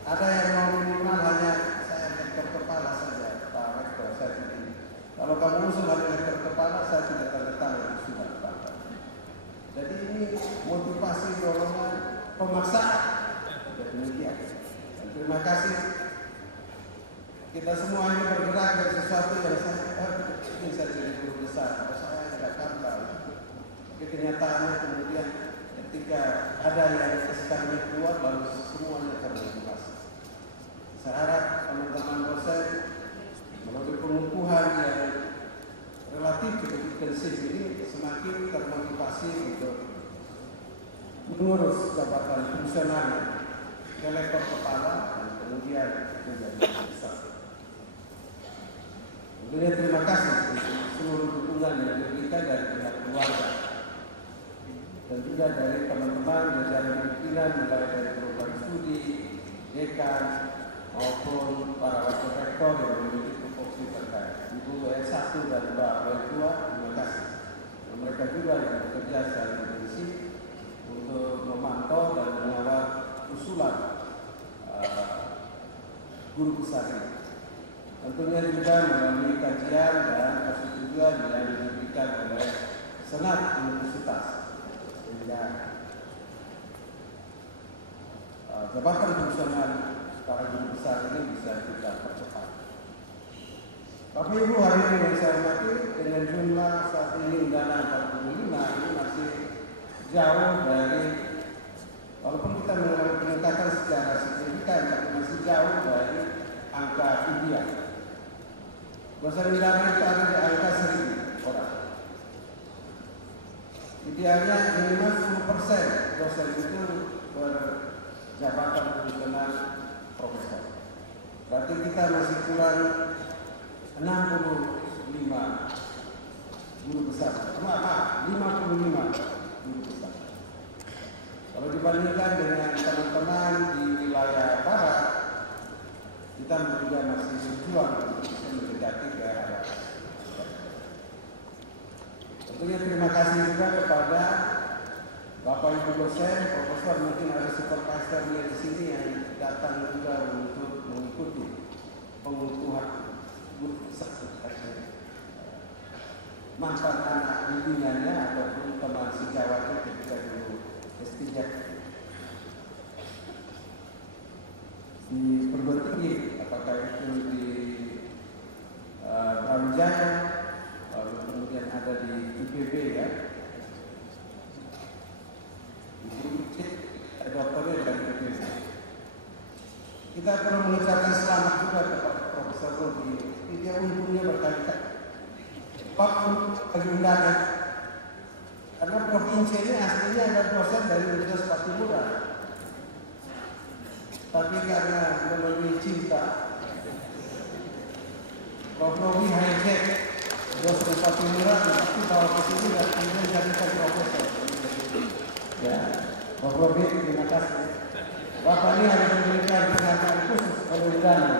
Ada yang mau minimal hanya saya rektor kepala saja, Pak Rektor, saya tidak. Kalau kamu usul ada rektor kepala, saya tidak tanda tangan sudah Pak. Jadi ini motivasi dorongan pemaksaan. Demikian. Dan terima kasih. Kita semua ini bergerak dari sesuatu yang saya ingin saya jadi guru besar. Kalau saya di Jakarta, kenyataannya kemudian ketika ada yang SK-nya keluar, lalu semuanya termotivasi. Saya harap teman-teman dosen melalui pengukuhan yang relatif intensif ini semakin termotivasi untuk mengurus jabatan fungsional rektor kepala dan kemudian menjadi besar. Tentunya terima kasih untuk seluruh dukungan yang diberikan dari pihak keluarga dan juga dari teman-teman jajaran pimpinan mulai dari program studi, dekan maupun para wakil rektor yang memiliki tupoksi terkait. Ibu S1 dan Mbak W2, terima kasih. Dan mereka juga yang bekerja secara intensif untuk memantau dan mengawal usulan guru besar ini. Tentunya juga melalui kajian dan persetujuan yang diberikan oleh Senat Universitas sehingga jabatan fungsional para guru besar ini bisa kita percepat. Bapak Ibu, hari ini yang saya hormati, dengan jumlah saat ini undangan 45 ini masih jauh dari, walaupun kita mengalami peningkatan secara signifikan, tapi masih jauh dari angka ideal. Dosen undangan itu ada di angka 1.000 orang. Idealnya minimal 10% dosen itu berjabatan fungsional profesor. Berarti kita masih kurang 65 guru besar. 55 guru besar. Kalau dibandingkan dengan teman-teman di wilayah barat, kita juga masih berjuang untuk bisa mendekati ke arah. Tentunya terima kasih juga kepada Bapak Ibu dosen, profesor, mungkin ada supervisornya di sini yang datang juga untuk mengikuti pengukuhan mantan anak bimbingannya ataupun teman sejawatnya ketika dulu S3 di perguruan tinggi, apakah itu di Brawijaya, lalu kemudian ada di IPB ya, dokternya dari IPB. Kita perlu mengucapkan selamat juga kepada Profesor Robi. Dia untungnya berkali-kali. Apapun bagi undangan, karena provinsi ini aslinya ada dosen dari Universitas Patimura, tapi karena memenuhi cinta, Prof. Robi hijack dosen Patimura, tapi bawa ke sini dan kemudian jadikan profesor. Ya, Prof. Robi, terima kasih. Bapak ini harus memberikan pernyataan khusus oleh undangan.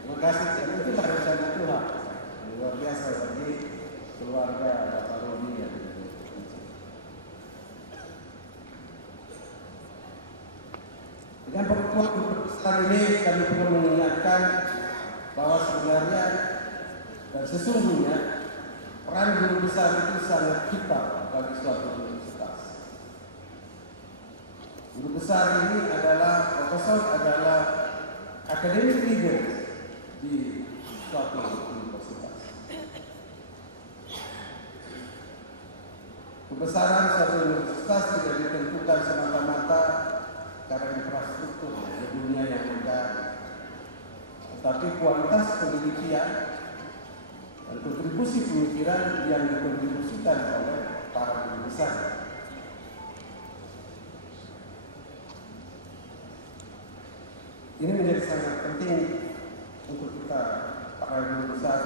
Terima kasih. Itulah rencana Tuhan. Luar biasa bagi keluarga Bapak Robi. Dengan pertemuan besar ini kami perlu mengingatkan bahwa sebenarnya dan sesungguhnya peran guru besar itu sangat vital bagi suatu universitas. Guru besar ini adalah profesor, adalah academic leader di suatu universitas. Kebesaran suatu universitas tidak ditentukan semata-mata karena infrastruktur di dunia yang megah, tetapi kualitas pendidikan dan kontribusi pemikiran yang dikontribusikan oleh para guru besar. Ini menjadi sangat penting untuk kita para guru besar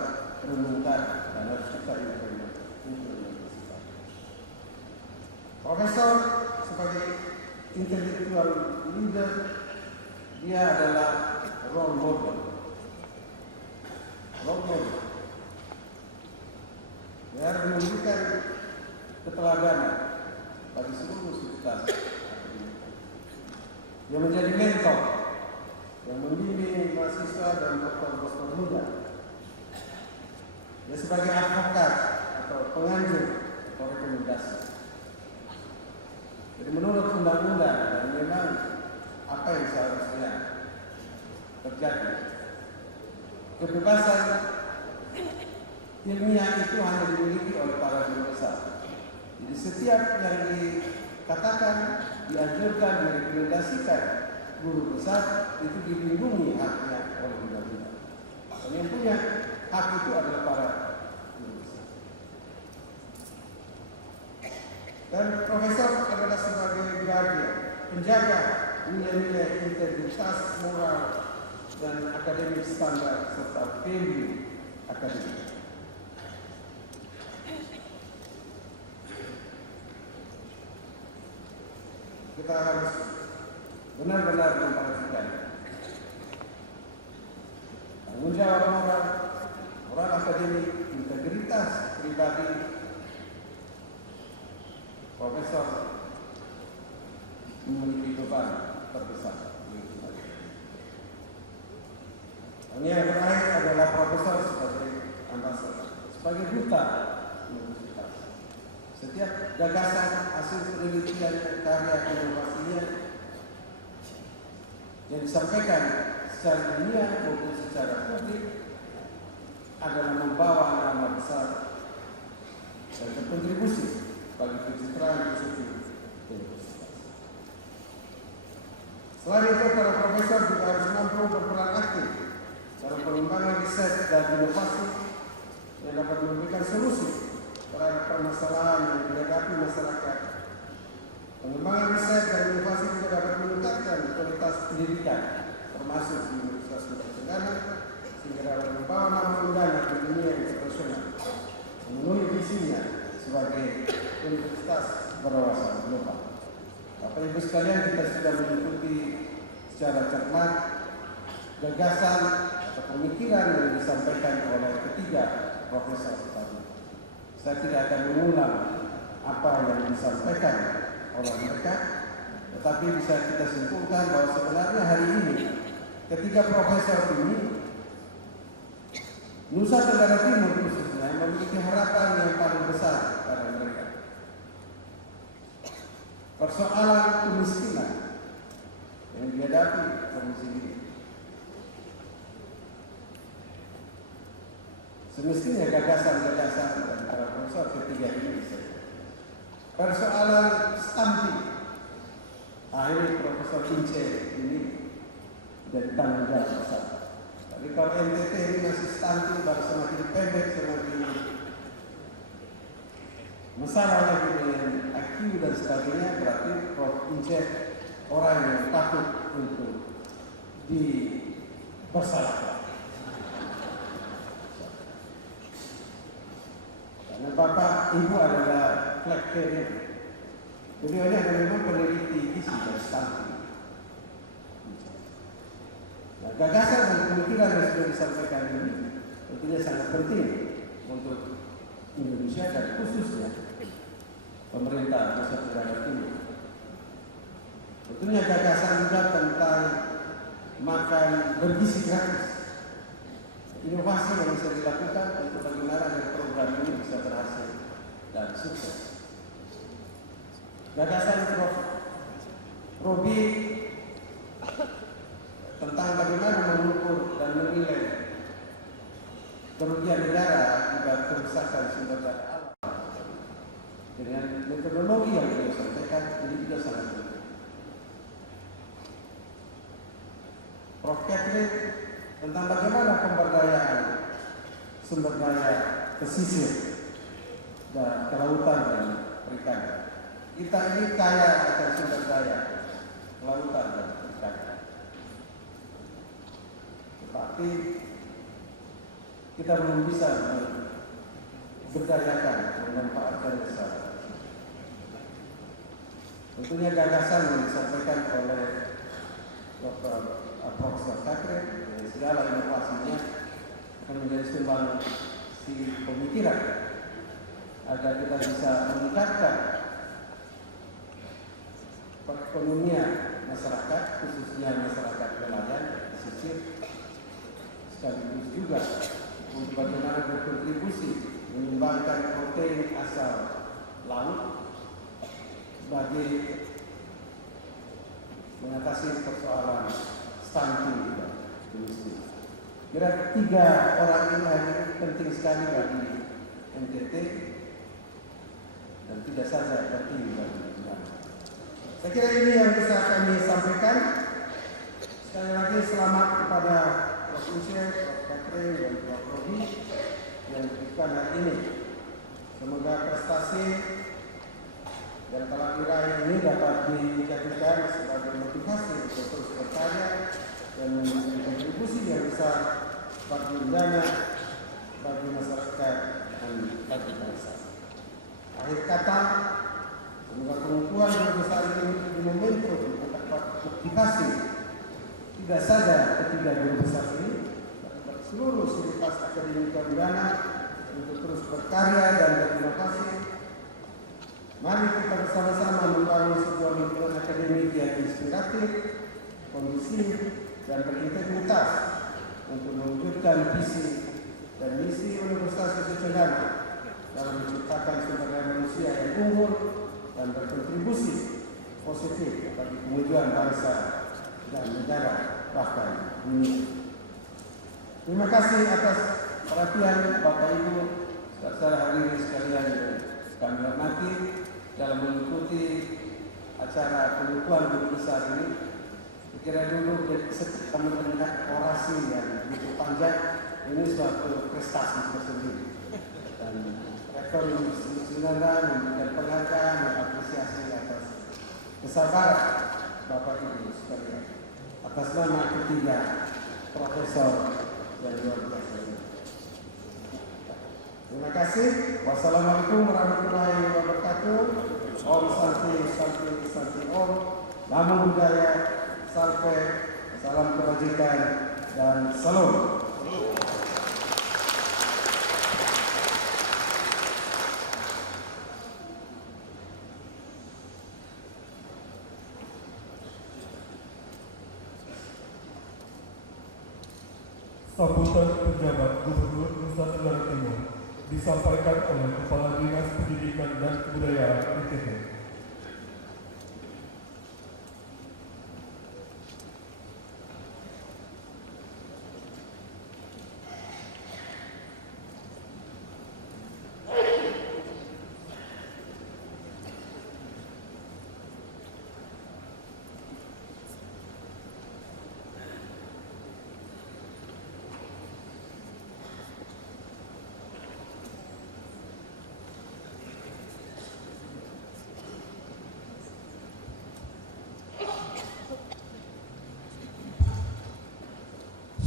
renungkan dan harus kita implementasikan. Profesor sebagai intellectual leader, dia adalah role model. Dia harus memberikan keteladanan bagi seluruh sivitas. Dia menjadi mentor yang membimbing mahasiswa dan dokter-dokter muda. Dia sebagai advokat atau penganjur atau rekomendasi. Jadi menurut undang-undang dan memang apa yang seharusnya terjadi, kebebasan ilmiah itu hanya dimiliki oleh para guru besar. Jadi setiap yang dikatakan, dianjurkan, direkomendasikan guru besar itu dilindungi haknya oleh undang-undang. Dan yang punya hak itu adalah para guru besar. Dan profesor adalah sebagai guardian, penjaga nilai-nilai integritas moral dan akademik standar serta value akademik. Kita harus benar-benar memperhatikan tanggung jawab moral akademik, integritas pribadi profesor memiliki beban terbesar. Dan yang terakhir adalah profesor sebagai ambasador, sebagai duta universitas. Setiap gagasan, hasil penelitian, karya inovasinya yang disampaikan secara ilmiah maupun secara publik adalah membawa nama besar dan berkontribusi bagi pencitraan positif universitas. Selain itu, para profesor juga harus mampu berperan aktif dalam pengembangan riset dan inovasi yang dapat memberikan solusi terhadap permasalahan yang dihadapi masyarakat. Pengembangan riset dan inovasi juga dapat meningkatkan kualitas pendidikan, termasuk di Universitas Nusa Tenggara, sehingga dapat membawa nama Undana di dunia internasional, memenuhi visinya sebagai universitas berwawasan global. Bapak Ibu sekalian, kita sudah mengikuti secara cermat gagasan atau pemikiran yang disampaikan oleh ketiga profesor tadi. Saya tidak akan mengulang apa yang disampaikan oleh mereka, tetapi bisa kita simpulkan bahwa sebenarnya hari ini ketiga profesor ini Nusa Tenggara Timur khususnya memiliki harapan yang paling besar pada mereka. Persoalan kemiskinan yang dihadapi provinsi ini, semestinya gagasan-gagasan dari para profesor ketiga ini bisa. Persoalan stunting, akhirnya Profesor Ince ini dari tanggung jawab besar. Tapi kalau NTT ini masih stunting, baru semakin pendek, semakin masalah lagi dengan IQ dan sebagainya, berarti Prof. Ince orang yang patut untuk dipersalahkan. Karena Bapak Ibu adalah flag carrier. Beliau ini adalah memang peneliti gizi dan stunting. Nah, gagasan dan pemikiran yang sudah disampaikan ini tentunya sangat penting untuk Indonesia dan khususnya pemerintah Nusa Tenggara Timur. Tentunya gagasan juga tentang makan bergizi gratis. Inovasi yang bisa dilakukan untuk bagaimana agar program ini bisa berhasil dan sukses. Gagasan Prof. Robi tentang bagaimana mengukur dan menilai kerugian negara akibat kerusakan sumber daya alam dengan metodologi yang beliau sampaikan ini juga sangat penting. Prof. Catherine tentang bagaimana pemberdayaan sumber daya pesisir dan kelautan dan perikanan. Kita ini kaya akan sumber daya kelautan dan perikanan. Tetapi kita belum bisa berdayakan, memanfaatkan besar. Tentunya gagasan yang disampaikan oleh Dr. Profesor Catherine dengan segala inovasinya akan menjadi sumbang si pemikiran agar kita bisa meningkatkan perekonomian masyarakat, khususnya masyarakat nelayan pesisir, sekaligus juga untuk bagaimana berkontribusi menyumbangkan protein asal laut bagi mengatasi persoalan stunting dan kemiskinan. Kira tiga orang ini hari ini penting sekali bagi NTT dan tidak saja penting bagi negara. Saya kira ini yang bisa kami sampaikan. Sekali lagi selamat kepada Prof. Ince, Prof. Catherine, dan Prof. Robi yang diberikan hari ini. Semoga prestasi dan telah diraih ini dapat dijadikan sebagai motivasi untuk terus berkarya dan memberikan kontribusi yang besar bagi dana, bagi masyarakat dan bagi bangsa. Akhir kata, semoga pengukuhan yang besar ini menjadi momentum untuk motivasi tidak saja ketiga guru besar ini, tapi seluruh sivitas akademika Udana untuk terus berkarya dan berinovasi. Mari kita bersama-sama membangun sebuah lingkungan akademik yang inspiratif, kondusif, dan berintegritas untuk mewujudkan visi dan misi Universitas Kesucian dalam menciptakan sumber daya manusia yang unggul dan berkontribusi positif bagi kemajuan bangsa dan negara bahkan dunia. Terima kasih atas perhatian Bapak Ibu, saudara hadirin sekalian yang kami hormati dalam mengikuti acara pengukuhan guru besar ini. Kira dulu ketika mendengar orasi yang begitu panjang, ini suatu prestasi tersendiri. Dan rektor Universitas memberikan penghargaan dan apresiasi atas kesabaran Bapak Ibu sekalian atas nama ketiga profesor yang luar biasa ini. Terima kasih. Wassalamualaikum warahmatullahi wabarakatuh. Om Santi Om, Namo Buddhaya, sampai salam kebajikan dan salam. Sambutan pejabat Gubernur Nusa Tenggara Timur disampaikan oleh Kepala Dinas Pendidikan dan Kebudayaan NTT.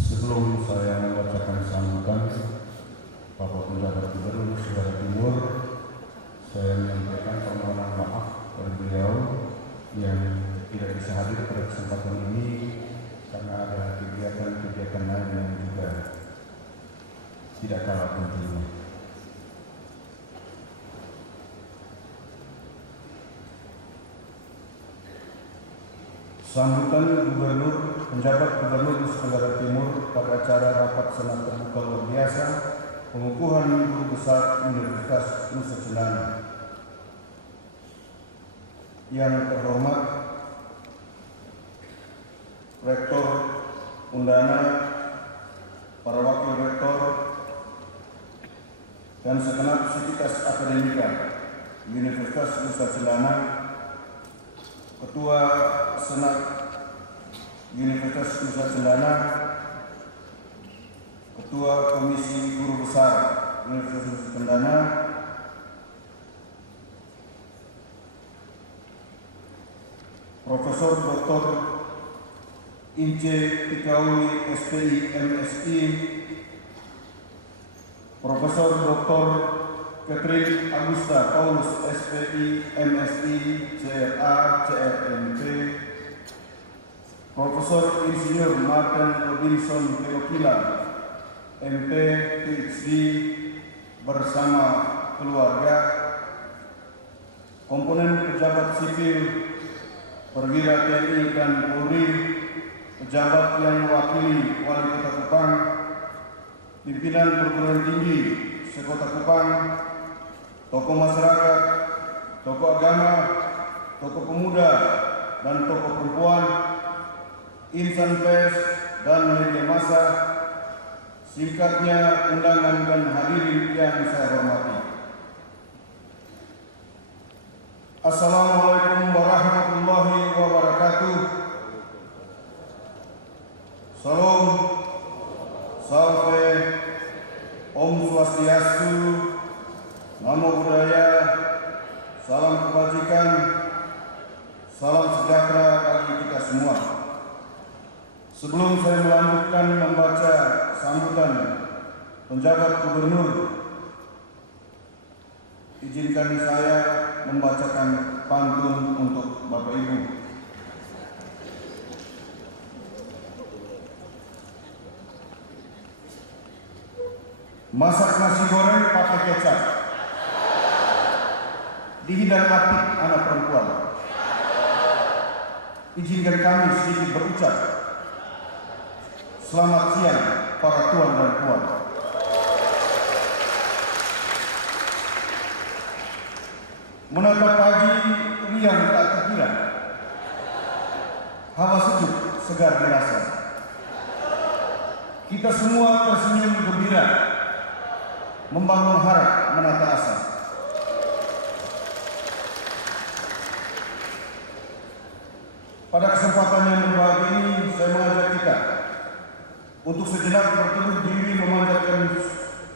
Sebelum saya membacakan sambutan Bapak Penjabat Gubernur Nusa Tenggara Timur, saya menyampaikan permohonan maaf kepada beliau yang tidak bisa hadir pada kesempatan ini karena ada kegiatan-kegiatan lain yang juga tidak kalah pentingnya. Sambutan penjabat Gubernur Nusa Tenggara Timur pada acara rapat senat terbuka luar biasa pengukuhan Guru Besar Universitas Nusa Cendana. Yang terhormat Rektor Undana, para wakil rektor, dan segenap sivitas akademika Universitas Nusa Cendana, Ketua Senat Universitas Nusa Cendana, Ketua Komisi Guru Besar Universitas Nusa Cendana, Profesor Dr. Ince Tikawi SPI MSI, Profesor Dr. Catherine Agusta Paulus SPI MSI CRA CRMP, Profesor Insinyur Martin Robinson Pelokila MP PhD bersama keluarga, komponen pejabat sipil, perwira TNI dan Polri, pejabat yang mewakili Wali Kota Kupang, pimpinan perguruan tinggi sekota Kupang, tokoh masyarakat, tokoh agama, tokoh pemuda, dan tokoh perempuan, insan pers, dan media massa, singkatnya undangan dan hadirin yang saya hormati. Assalamualaikum warahmatullahi wabarakatuh. Salam, salve, Om Swastiastu, Namo Buddhaya, salam kebajikan, salam sejahtera bagi kita semua. Sebelum saya melanjutkan membaca sambutan penjabat gubernur, izinkan saya membacakan pantun untuk Bapak Ibu. Masak nasi goreng pakai kecap, dihidang apik anak perempuan. Izinkan kami sedikit berucap. Selamat siang para tuan dan puan. Menatap pagi riang tak terkira, hawa sejuk segar dirasa. Kita semua tersenyum gembira, membangun harap menata asa. Pada kesempatan yang berbahagia ini, saya mengajak kita untuk sejenak berteduh diri memanjatkan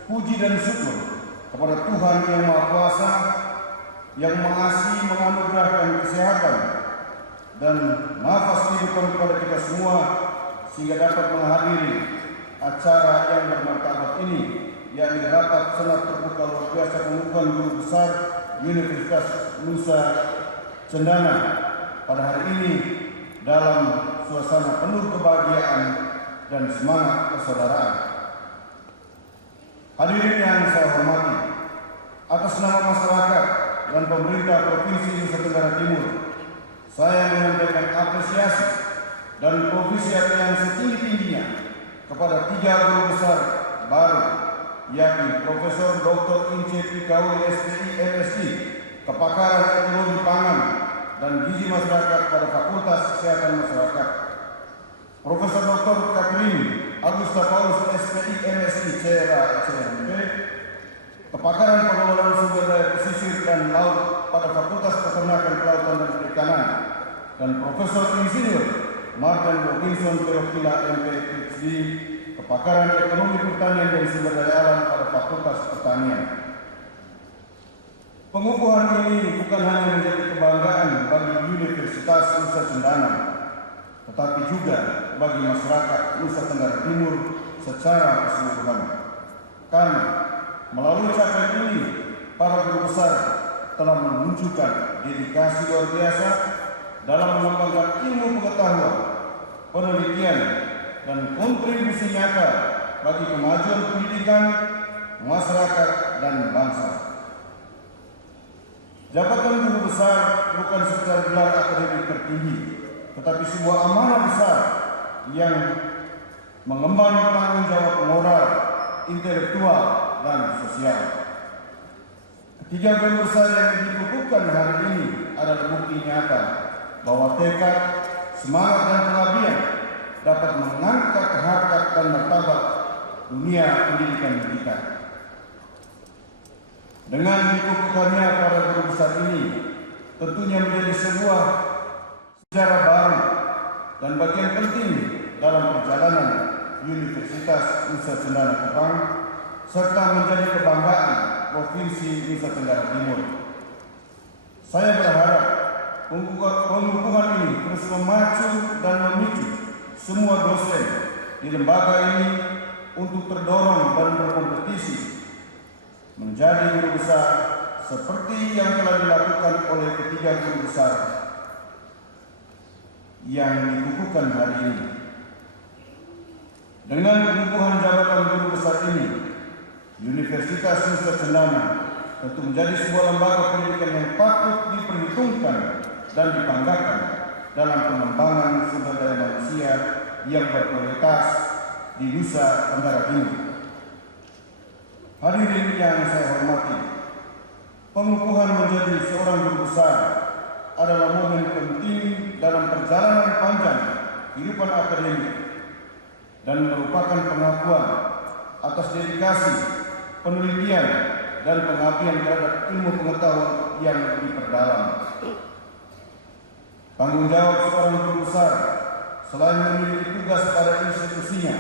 puji dan syukur kepada Tuhan Yang Maha Kuasa yang mengasihi menganugerahkan kesehatan dan nafas kehidupan kepada kita semua sehingga dapat menghadiri acara yang bermartabat ini, yakni rapat senat terbuka luar biasa pengukuhan Guru Besar Universitas Nusa Cendana pada hari ini dalam suasana penuh kebahagiaan dan semangat persaudaraan. Hadirin yang saya hormati, atas nama masyarakat dan pemerintah Provinsi Nusa Tenggara Timur, saya menyampaikan apresiasi dan provisiat yang setinggi-tingginya kepada 3 guru besar baru, yakni Profesor Dr. Ince Pikawi SPI MSI, Kepakaran Ekonomi Pangan dan Gizi Masyarakat pada Fakultas Kesehatan Masyarakat, Profesor Dr. Katrin Agusta Paulus SPI MSI CRA CMP, Kepakaran Pengelolaan Sumber Daya Pesisir dan Laut pada Fakultas Peternakan Kelautan dan Perikanan, dan Profesor Insinyur Martin Robinson Teofila MP PhD, Kepakaran Ekonomi Pertanian dan Sumber Daya Alam pada Fakultas Pertanian. Pengukuhan ini bukan hanya menjadi kebanggaan bagi Universitas Nusa Cendana, tetapi juga bagi masyarakat Nusa Tenggara Timur secara keseluruhan. Karena melalui capaian ini, para guru besar telah menunjukkan dedikasi luar biasa dalam mengembangkan ilmu pengetahuan, penelitian, dan kontribusi nyata bagi kemajuan pendidikan, masyarakat, dan bangsa. Jabatan guru besar bukan sekedar gelar akademik tertinggi, tetapi sebuah amanah besar yang mengemban tanggung jawab moral, intelektual, dan sosial. Ketiga guru besar yang dikukuhkan hari ini adalah bukti nyata bahwa tekad, semangat, dan pengabdian dapat mengangkat harkat dan martabat dunia pendidikan kita. Dengan dikukuhkannya para guru besar ini tentunya menjadi sebuah sejarah baru dan bagian penting dalam perjalanan Universitas Nusa Cendana Kupang serta menjadi kebanggaan Provinsi Nusa Tenggara Timur. Saya berharap pengukuhan ini terus memacu dan memicu semua dosen di lembaga ini untuk terdorong dan berkompetisi menjadi guru besar seperti yang telah dilakukan oleh ketiga guru besar yang dikukuhkan hari ini. Dengan pengukuhan jabatan guru besar ini, Universitas Nusa Cendana tentu menjadi sebuah lembaga pendidikan yang patut diperhitungkan dan dibanggakan dalam pengembangan sumber daya manusia yang berkualitas di Nusa Tenggara Timur. Hadirin yang saya hormati, pengukuhan menjadi seorang guru besar adalah momen penting dalam perjalanan panjang kehidupan akademik dan merupakan pengakuan atas dedikasi, penelitian, dan pengabdian terhadap ilmu pengetahuan yang diperdalam. Tanggung jawab seorang guru besar selain memiliki tugas pada institusinya,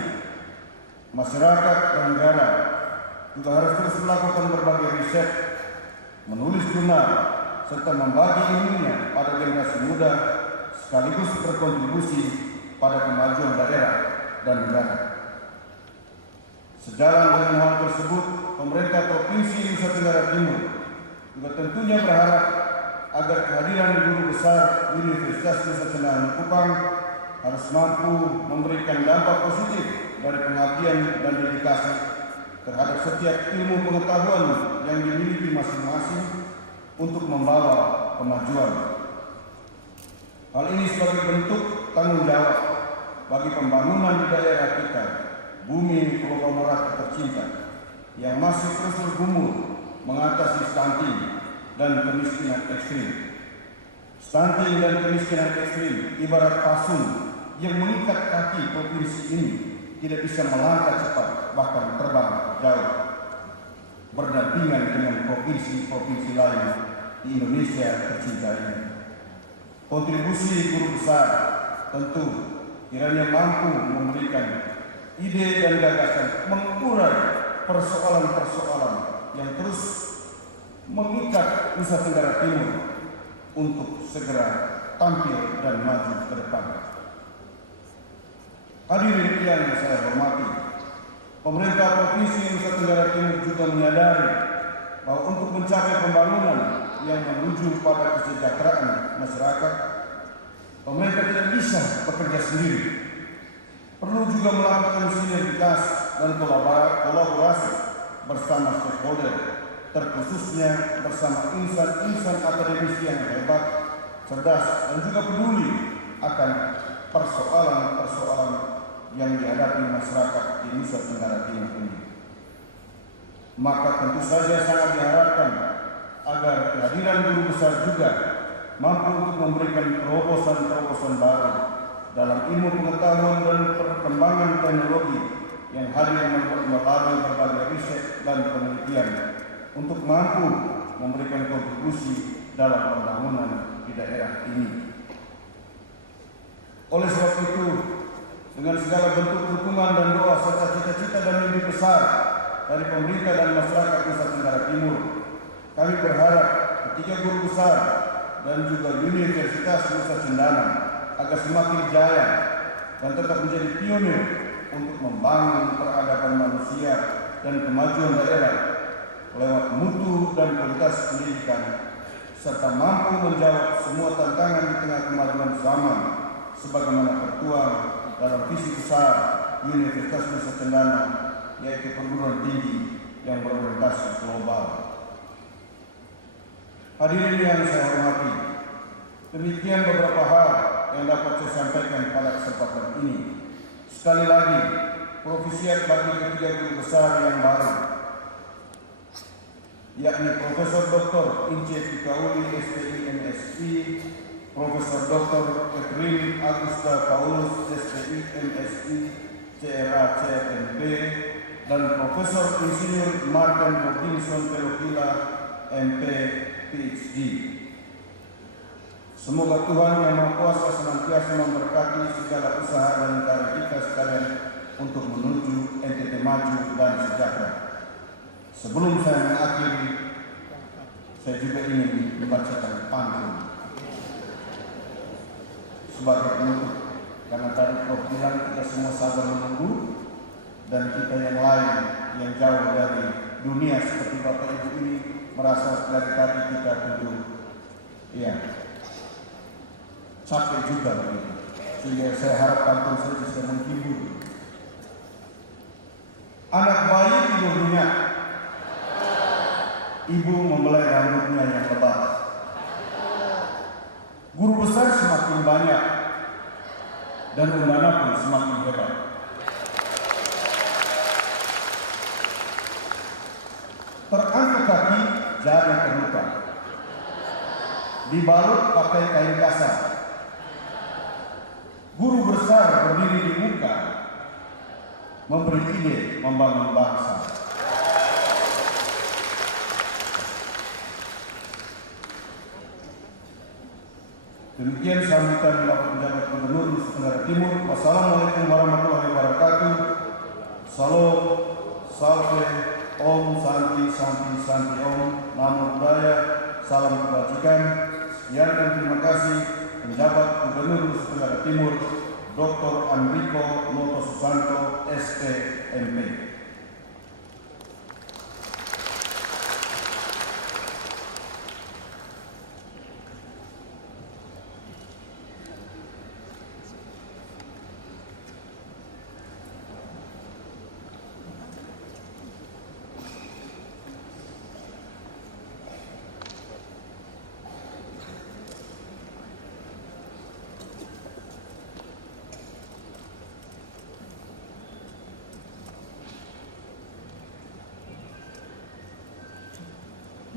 masyarakat, dan negara, juga harus terus melakukan berbagai riset, menulis jurnal, serta membagi ilmunya pada generasi muda, sekaligus berkontribusi pada kemajuan daerah dan negara. Sejalan dengan hal tersebut, pemerintah Provinsi Nusa Tenggara Timur juga tentunya berharap agar kehadiran guru besar Universitas Nusa Cendana Kupang harus mampu memberikan dampak positif dari pengabdian dan dedikasi terhadap setiap ilmu pengetahuan yang dimiliki masing-masing untuk membawa kemajuan. Hal ini sebagai bentuk tanggung jawab bagi pembangunan di daerah kita, bumi konglomerat tercinta, yang masih terus bergumul mengatasi stunting dan kemiskinan ekstrim. Stunting dan kemiskinan ekstrim ibarat pasun yang mengikat kaki provinsi ini tidak bisa melangkah cepat, bahkan terbang jauh, berdampingan dengan provinsi-provinsi lain di Indonesia tercinta ini. Kontribusi guru besar tentu kiranya mampu memberikan ide dan gagasan mengurai persoalan-persoalan yang terus mengikat Nusa Tenggara Timur untuk segera tampil dan maju ke depan. Hadirin yang saya hormati, pemerintah Provinsi Nusa Tenggara Timur juga menyadari bahwa untuk mencapai pembangunan yang menuju pada kesejahteraan masyarakat, pemerintah tidak bisa bekerja sendiri. Perlu juga melakukan sinergitas dan kolaborasi bersama stakeholder, terkhususnya bersama insan-insan akademisi yang hebat, cerdas, dan juga peduli akan persoalan-persoalan yang dihadapi masyarakat di Nusa Tenggara Timur ini. Maka tentu saja sangat diharapkan agar kehadiran guru besar juga mampu untuk memberikan terobosan-terobosan baru dalam ilmu pengetahuan dan perkembangan teknologi yang hadir melalui berbagai riset dan penelitian untuk mampu memberikan kontribusi dalam pembangunan di daerah ini. Oleh sebab itu, dengan segala bentuk dukungan dan doa serta cita-cita dan mimpi besar dari pemerintah dan masyarakat Nusa Tenggara Timur, kami berharap ketiga guru besar dan juga Universitas Nusa Cendana agar semakin jaya dan tetap menjadi pionir untuk membangun peradaban manusia dan kemajuan daerah lewat mutu dan kualitas pendidikan, serta mampu menjawab semua tantangan di tengah kemajuan zaman sebagaimana tertuang dalam visi besar Universitas Nusa Cendana, yaitu perguruan tinggi yang berorientasi global. Hadirin yang saya hormati, demikian beberapa hal yang dapat saya sampaikan pada kesempatan ini. Sekali lagi, profisiat bagi ketiga guru besar yang baru, yakni Profesor Dr. Ince Pikauli SPI MSI, Profesor Dr. Catherine Augusta Paulus SPI MSI CRA CMP, dan Profesor Insinyur Martin Robinson Teofila MP PhD. Semoga Tuhan Yang Maha Kuasa senantiasa memberkati segala usaha dan karya kita sekalian untuk menuju NTT maju dan sejahtera. Sebelum saya mengakhiri, saya juga ingin membacakan pantun sebagai penutup, karena tadi Prof bilang kita semua sabar menunggu, dan kita yang lain yang jauh dari dunia seperti Bapak Ibu ini merasa dari tadi kita duduk, ya capek juga begitu. Sehingga saya harap pantun saya bisa menghibur. Anak bayi tidur nyenyak, ibu membelai rambutnya yang lebat. Guru besar semakin banyak dan undana pun semakin hebat. Terangkat kaki jarang terluka, dibalut pakai kain kasar. Guru besar berdiri di muka, memberi ide membangun bangsa. Demikian sambutan Bapak Pejabat Gubernur Nusa Tenggara Timur. Wassalamualaikum warahmatullahi wabarakatuh. Salam, salve, om, santi, santi, santi, om, namo buddhaya, salam kebajikan. Sekian dan terima kasih Penjabat Gubernur Nusa Tenggara Timur, Dr. Enrico Noto Susanto, ST, MP.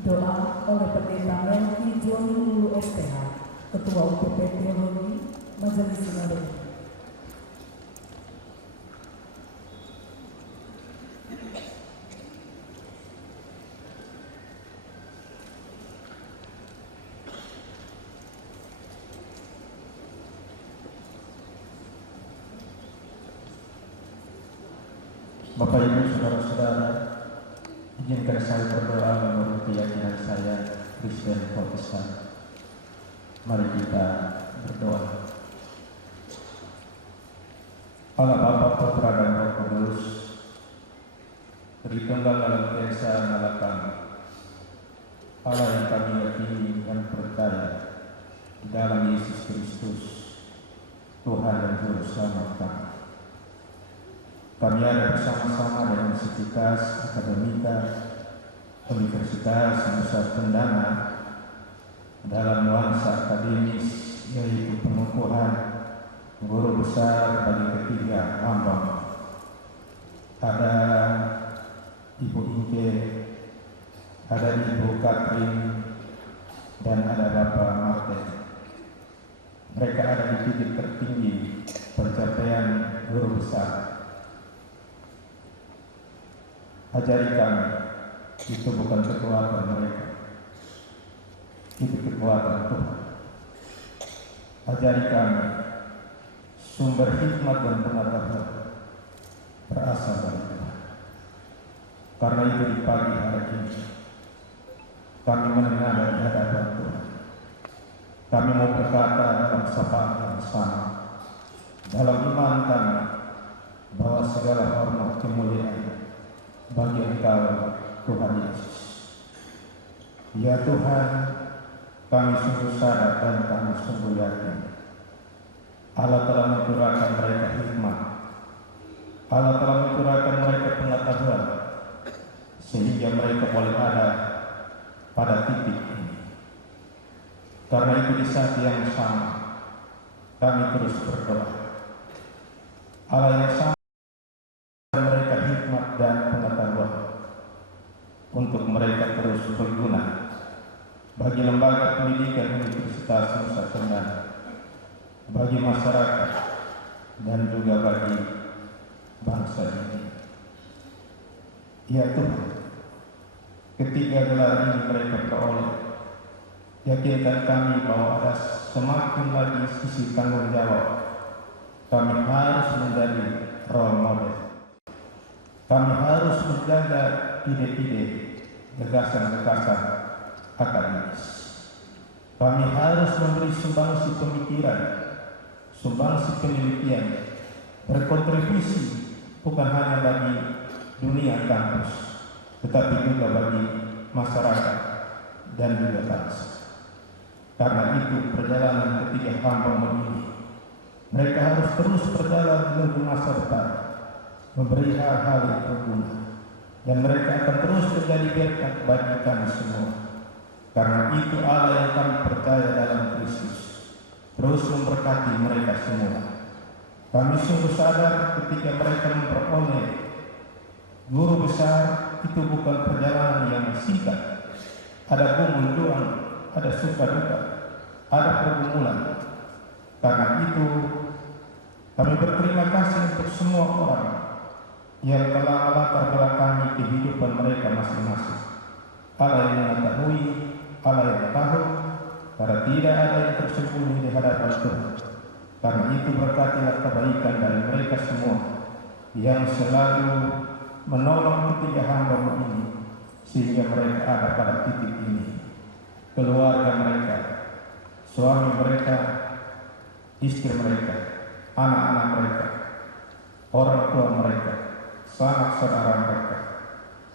Doa oleh Pendeta Melki Joni Lulu SPH, Ketua UPP Teologi, Majelis Sinode. Bapak Ibu saudara-saudara, izinkan saya berdoa menurut keyakinan saya Kristen Protestan. Mari kita berdoa. Allah Bapa, Putra dan Roh Kudus, Tritunggal dalam Esa Malakan, Allah yang kami yakini dan percaya di dalam Yesus Kristus, Tuhan dan Juru Selamat kami. Kami ada bersama-sama dengan Sivitas Akademika Universitas Nusa Cendana dalam nuansa akademis, yaitu pengukuhan guru besar bagi ketiga lambang. Ada Ibu Inke, ada Ibu Katrin, dan ada Bapak Martin. Mereka ada di titik tertinggi pencapaian guru besar. Ajari kami, itu bukan kekuatan mereka, itu kekuatan Tuhan. Ajari kami, sumber hikmat dan pengetahuan berasal dari Tuhan. Karena itu di pagi hari ini kami mendengar dari hadapan Tuhan. Kami mau berkata dalam sapaan yang sama, dalam iman kami, bahwa segala hormat kemuliaan bagi Engkau, Tuhan Yesus. Ya Tuhan, kami sungguh sadar dan kami sungguh yakin Allah telah mencurahkan mereka hikmat, Allah telah mencurahkan mereka pengetahuan, sehingga mereka boleh ada pada titik ini. Karena itu di saat yang sama kami terus berdoa, Allah yang sama mereka hikmat dan pengetahuan untuk mereka terus berguna bagi lembaga pendidikan Universitas Nusa Cendana, bagi masyarakat, dan juga bagi bangsa ini. Ya Tuhan, ketika gelar ini mereka peroleh, yakinkan kami bahwa ada semakin lagi sisi tanggung jawab. Kami harus menjadi role model. Kami harus menjaga ide-ide, gagasan-gagasan akademis. Kami harus memberi sumbangsi pemikiran, sumbangsi penelitian, berkontribusi bukan hanya bagi dunia kampus, tetapi juga bagi masyarakat dan juga bangsa. Karena itu perjalanan ketiga hamba ini, mereka harus terus berjalan menuju masa depan, memberi hal-hal yang berguna, dan mereka akan terus menjadi berkat bagi kami semua. Karena itu Allah yang kami percaya dalam Kristus terus memberkati mereka semua. Kami sungguh sadar ketika mereka memperoleh guru besar itu bukan perjalanan yang singkat. Ada gumul-gulang, ada suka duka, ada pergumulan. Karena itu kami berterima kasih untuk semua orang yang telah melatar belakangi kehidupan mereka masing-masing. Allah yang mengetahui, Allah yang tahu, karena tidak ada yang tersembunyi di hadapan Tuhan. Karena itu berkatilah kebaikan dari mereka semua yang selalu menolong ketiga hamba ini, sehingga mereka ada pada titik ini. Keluarga mereka, suami mereka, istri mereka, anak-anak mereka, orang tua mereka, sanak saudara mereka,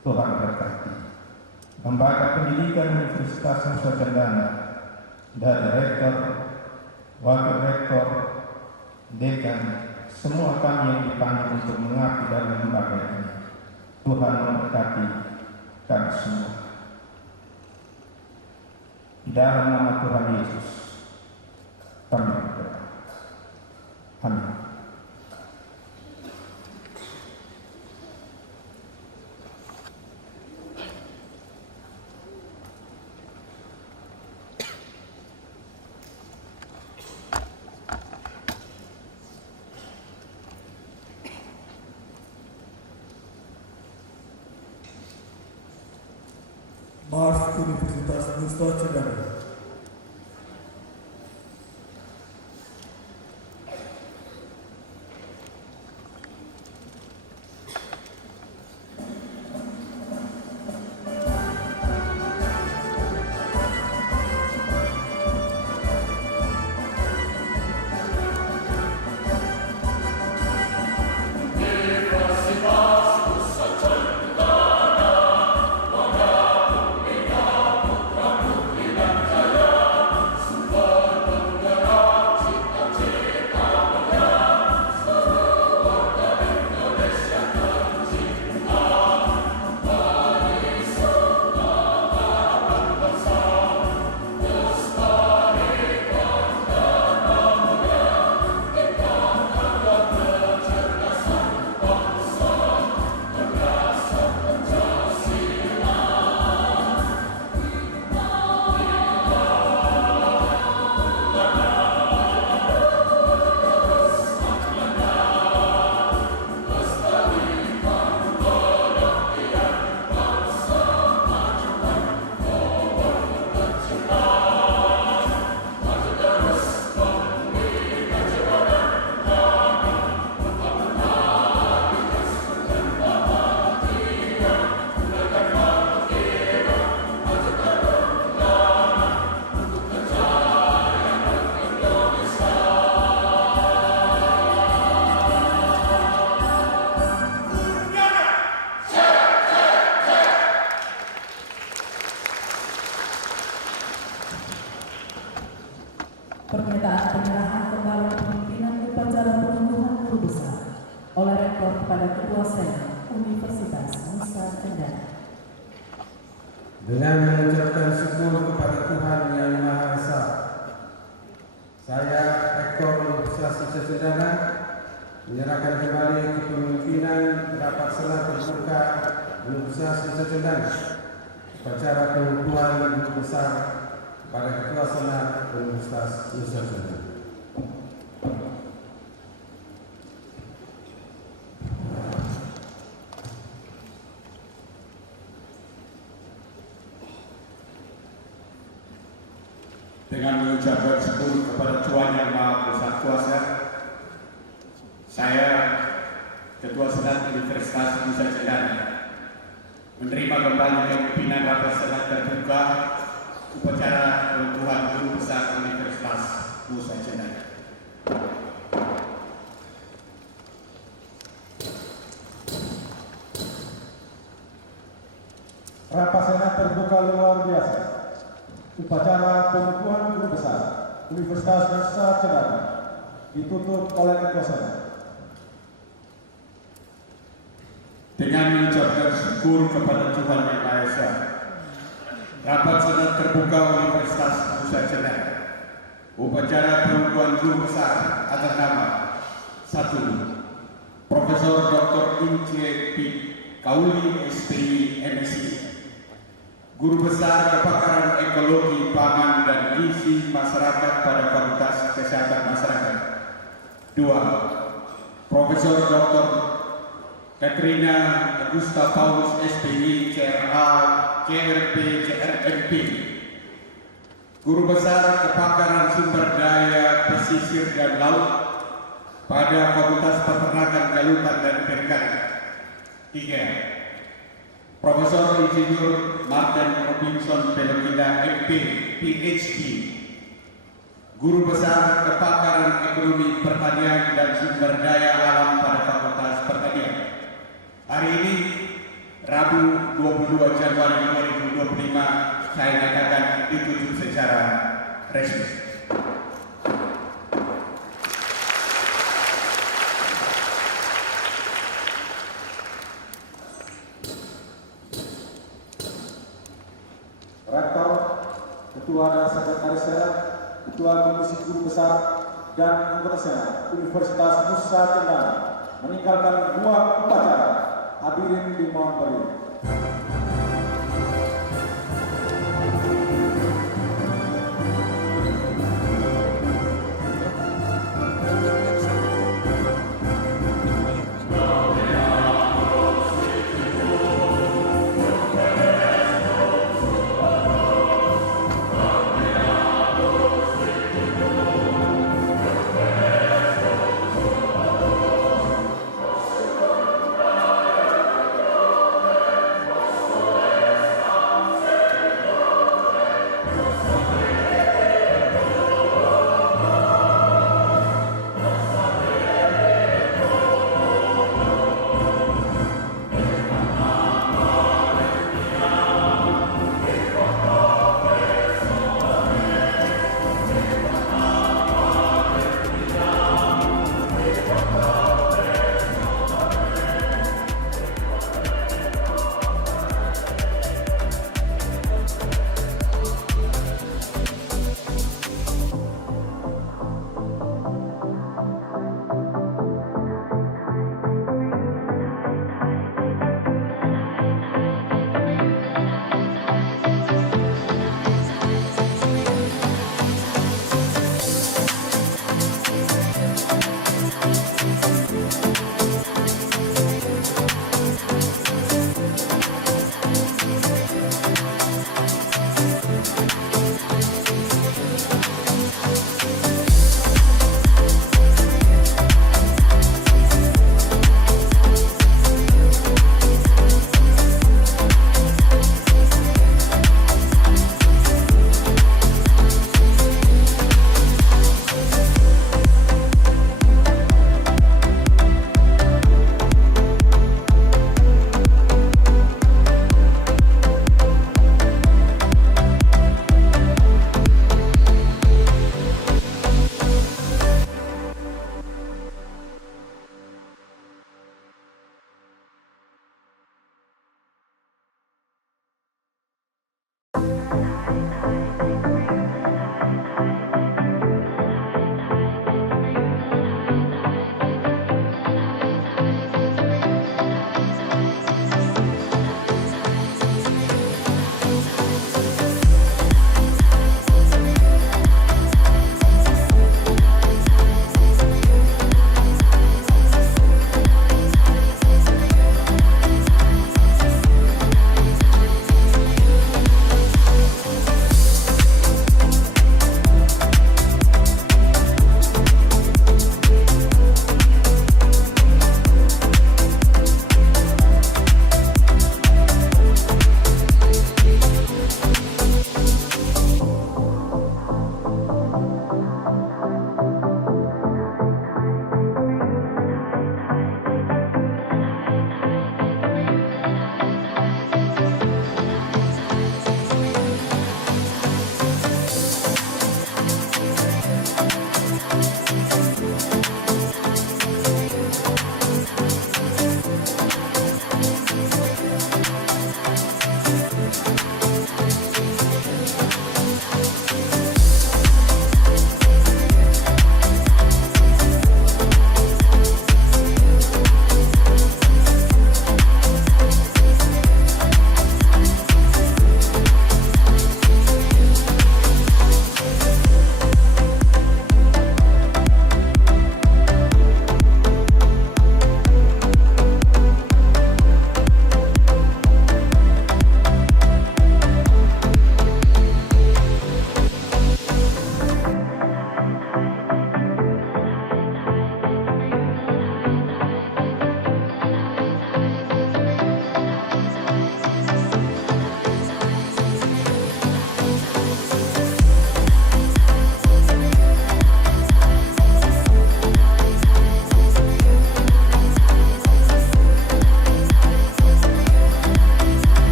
Tuhan berkati. Lembaga pendidikan Universitas Nusa Cendana, dari rektor, wakil rektor, dekan, semua kami yang dipanggil untuk mengabdi dalam lembaga ini. Tuhan memberkati kami semua. Di dalam nama Tuhan Yesus, kami berdoa. Amin. Mars Universitas Nusa Cendana. Kepala Rektor kepada Ketua Senat Universitas Nusa Tenggara. Dengan mengucapkan syukur kepada Tuhan Yang Maha Esa, saya, Rektor Universitas Nusa Tenggara, menyerahkan kembali kepemimpinan Rapat Senat Terbuka Universitas Nusa Tenggara, upacara pengukuhan Guru Besar pada Ketua Senat Universitas Nusa Tenggara. Dengan mengucapkan syukur kepada Tuhan Yang Maha Kuasa, saya, Ketua Senat Universitas Nusa Tenggara, menerima kembali kepimpinan Rapat Senat Terbuka upacara pengukuhan Guru Besar Universitas Nusa Tenggara. Rapat Senat Terbuka luar biasa. Upacara pengukuhan Guru Besar Universitas Nusa Tenggara ditutup oleh Ketua Senat. Dengan mengucapkan syukur kepada Tuhan Yang Maha Esa, Rapat Senat Terbuka Universitas Nusa Tenggara, upacara pengukuhan Guru Besar atas nama 1. Profesor Dr. Ince P. Kauli SPI MSc, Guru Besar Kepakaran Ekologi Pangan dan Gizi Masyarakat pada Fakultas Kesehatan Masyarakat. 2. Profesor Dr. Katrina Augusta Paulus SPI CRA KRP CRMP, Guru Besar Kepakaran Sumber Daya Pesisir dan Laut pada Fakultas Peternakan Galutan dan Perikanan. 3. Profesor Insinyur Martin Robinson Pelokida MP PhD, Guru Besar Kepakaran Ekonomi Pertanian dan Sumber Daya Alam pada Fakultas Pertanian. Hari ini, Rabu 22 Januari 2025, saya nyatakan ditutup secara resmi. Rektor, Ketua dan Sekretaris Senat, Ketua Komisi Guru Besar, dan anggota Senat Universitas Nusa Tenggara meninggalkan dua upacara. Hadirin dimohon berdiri.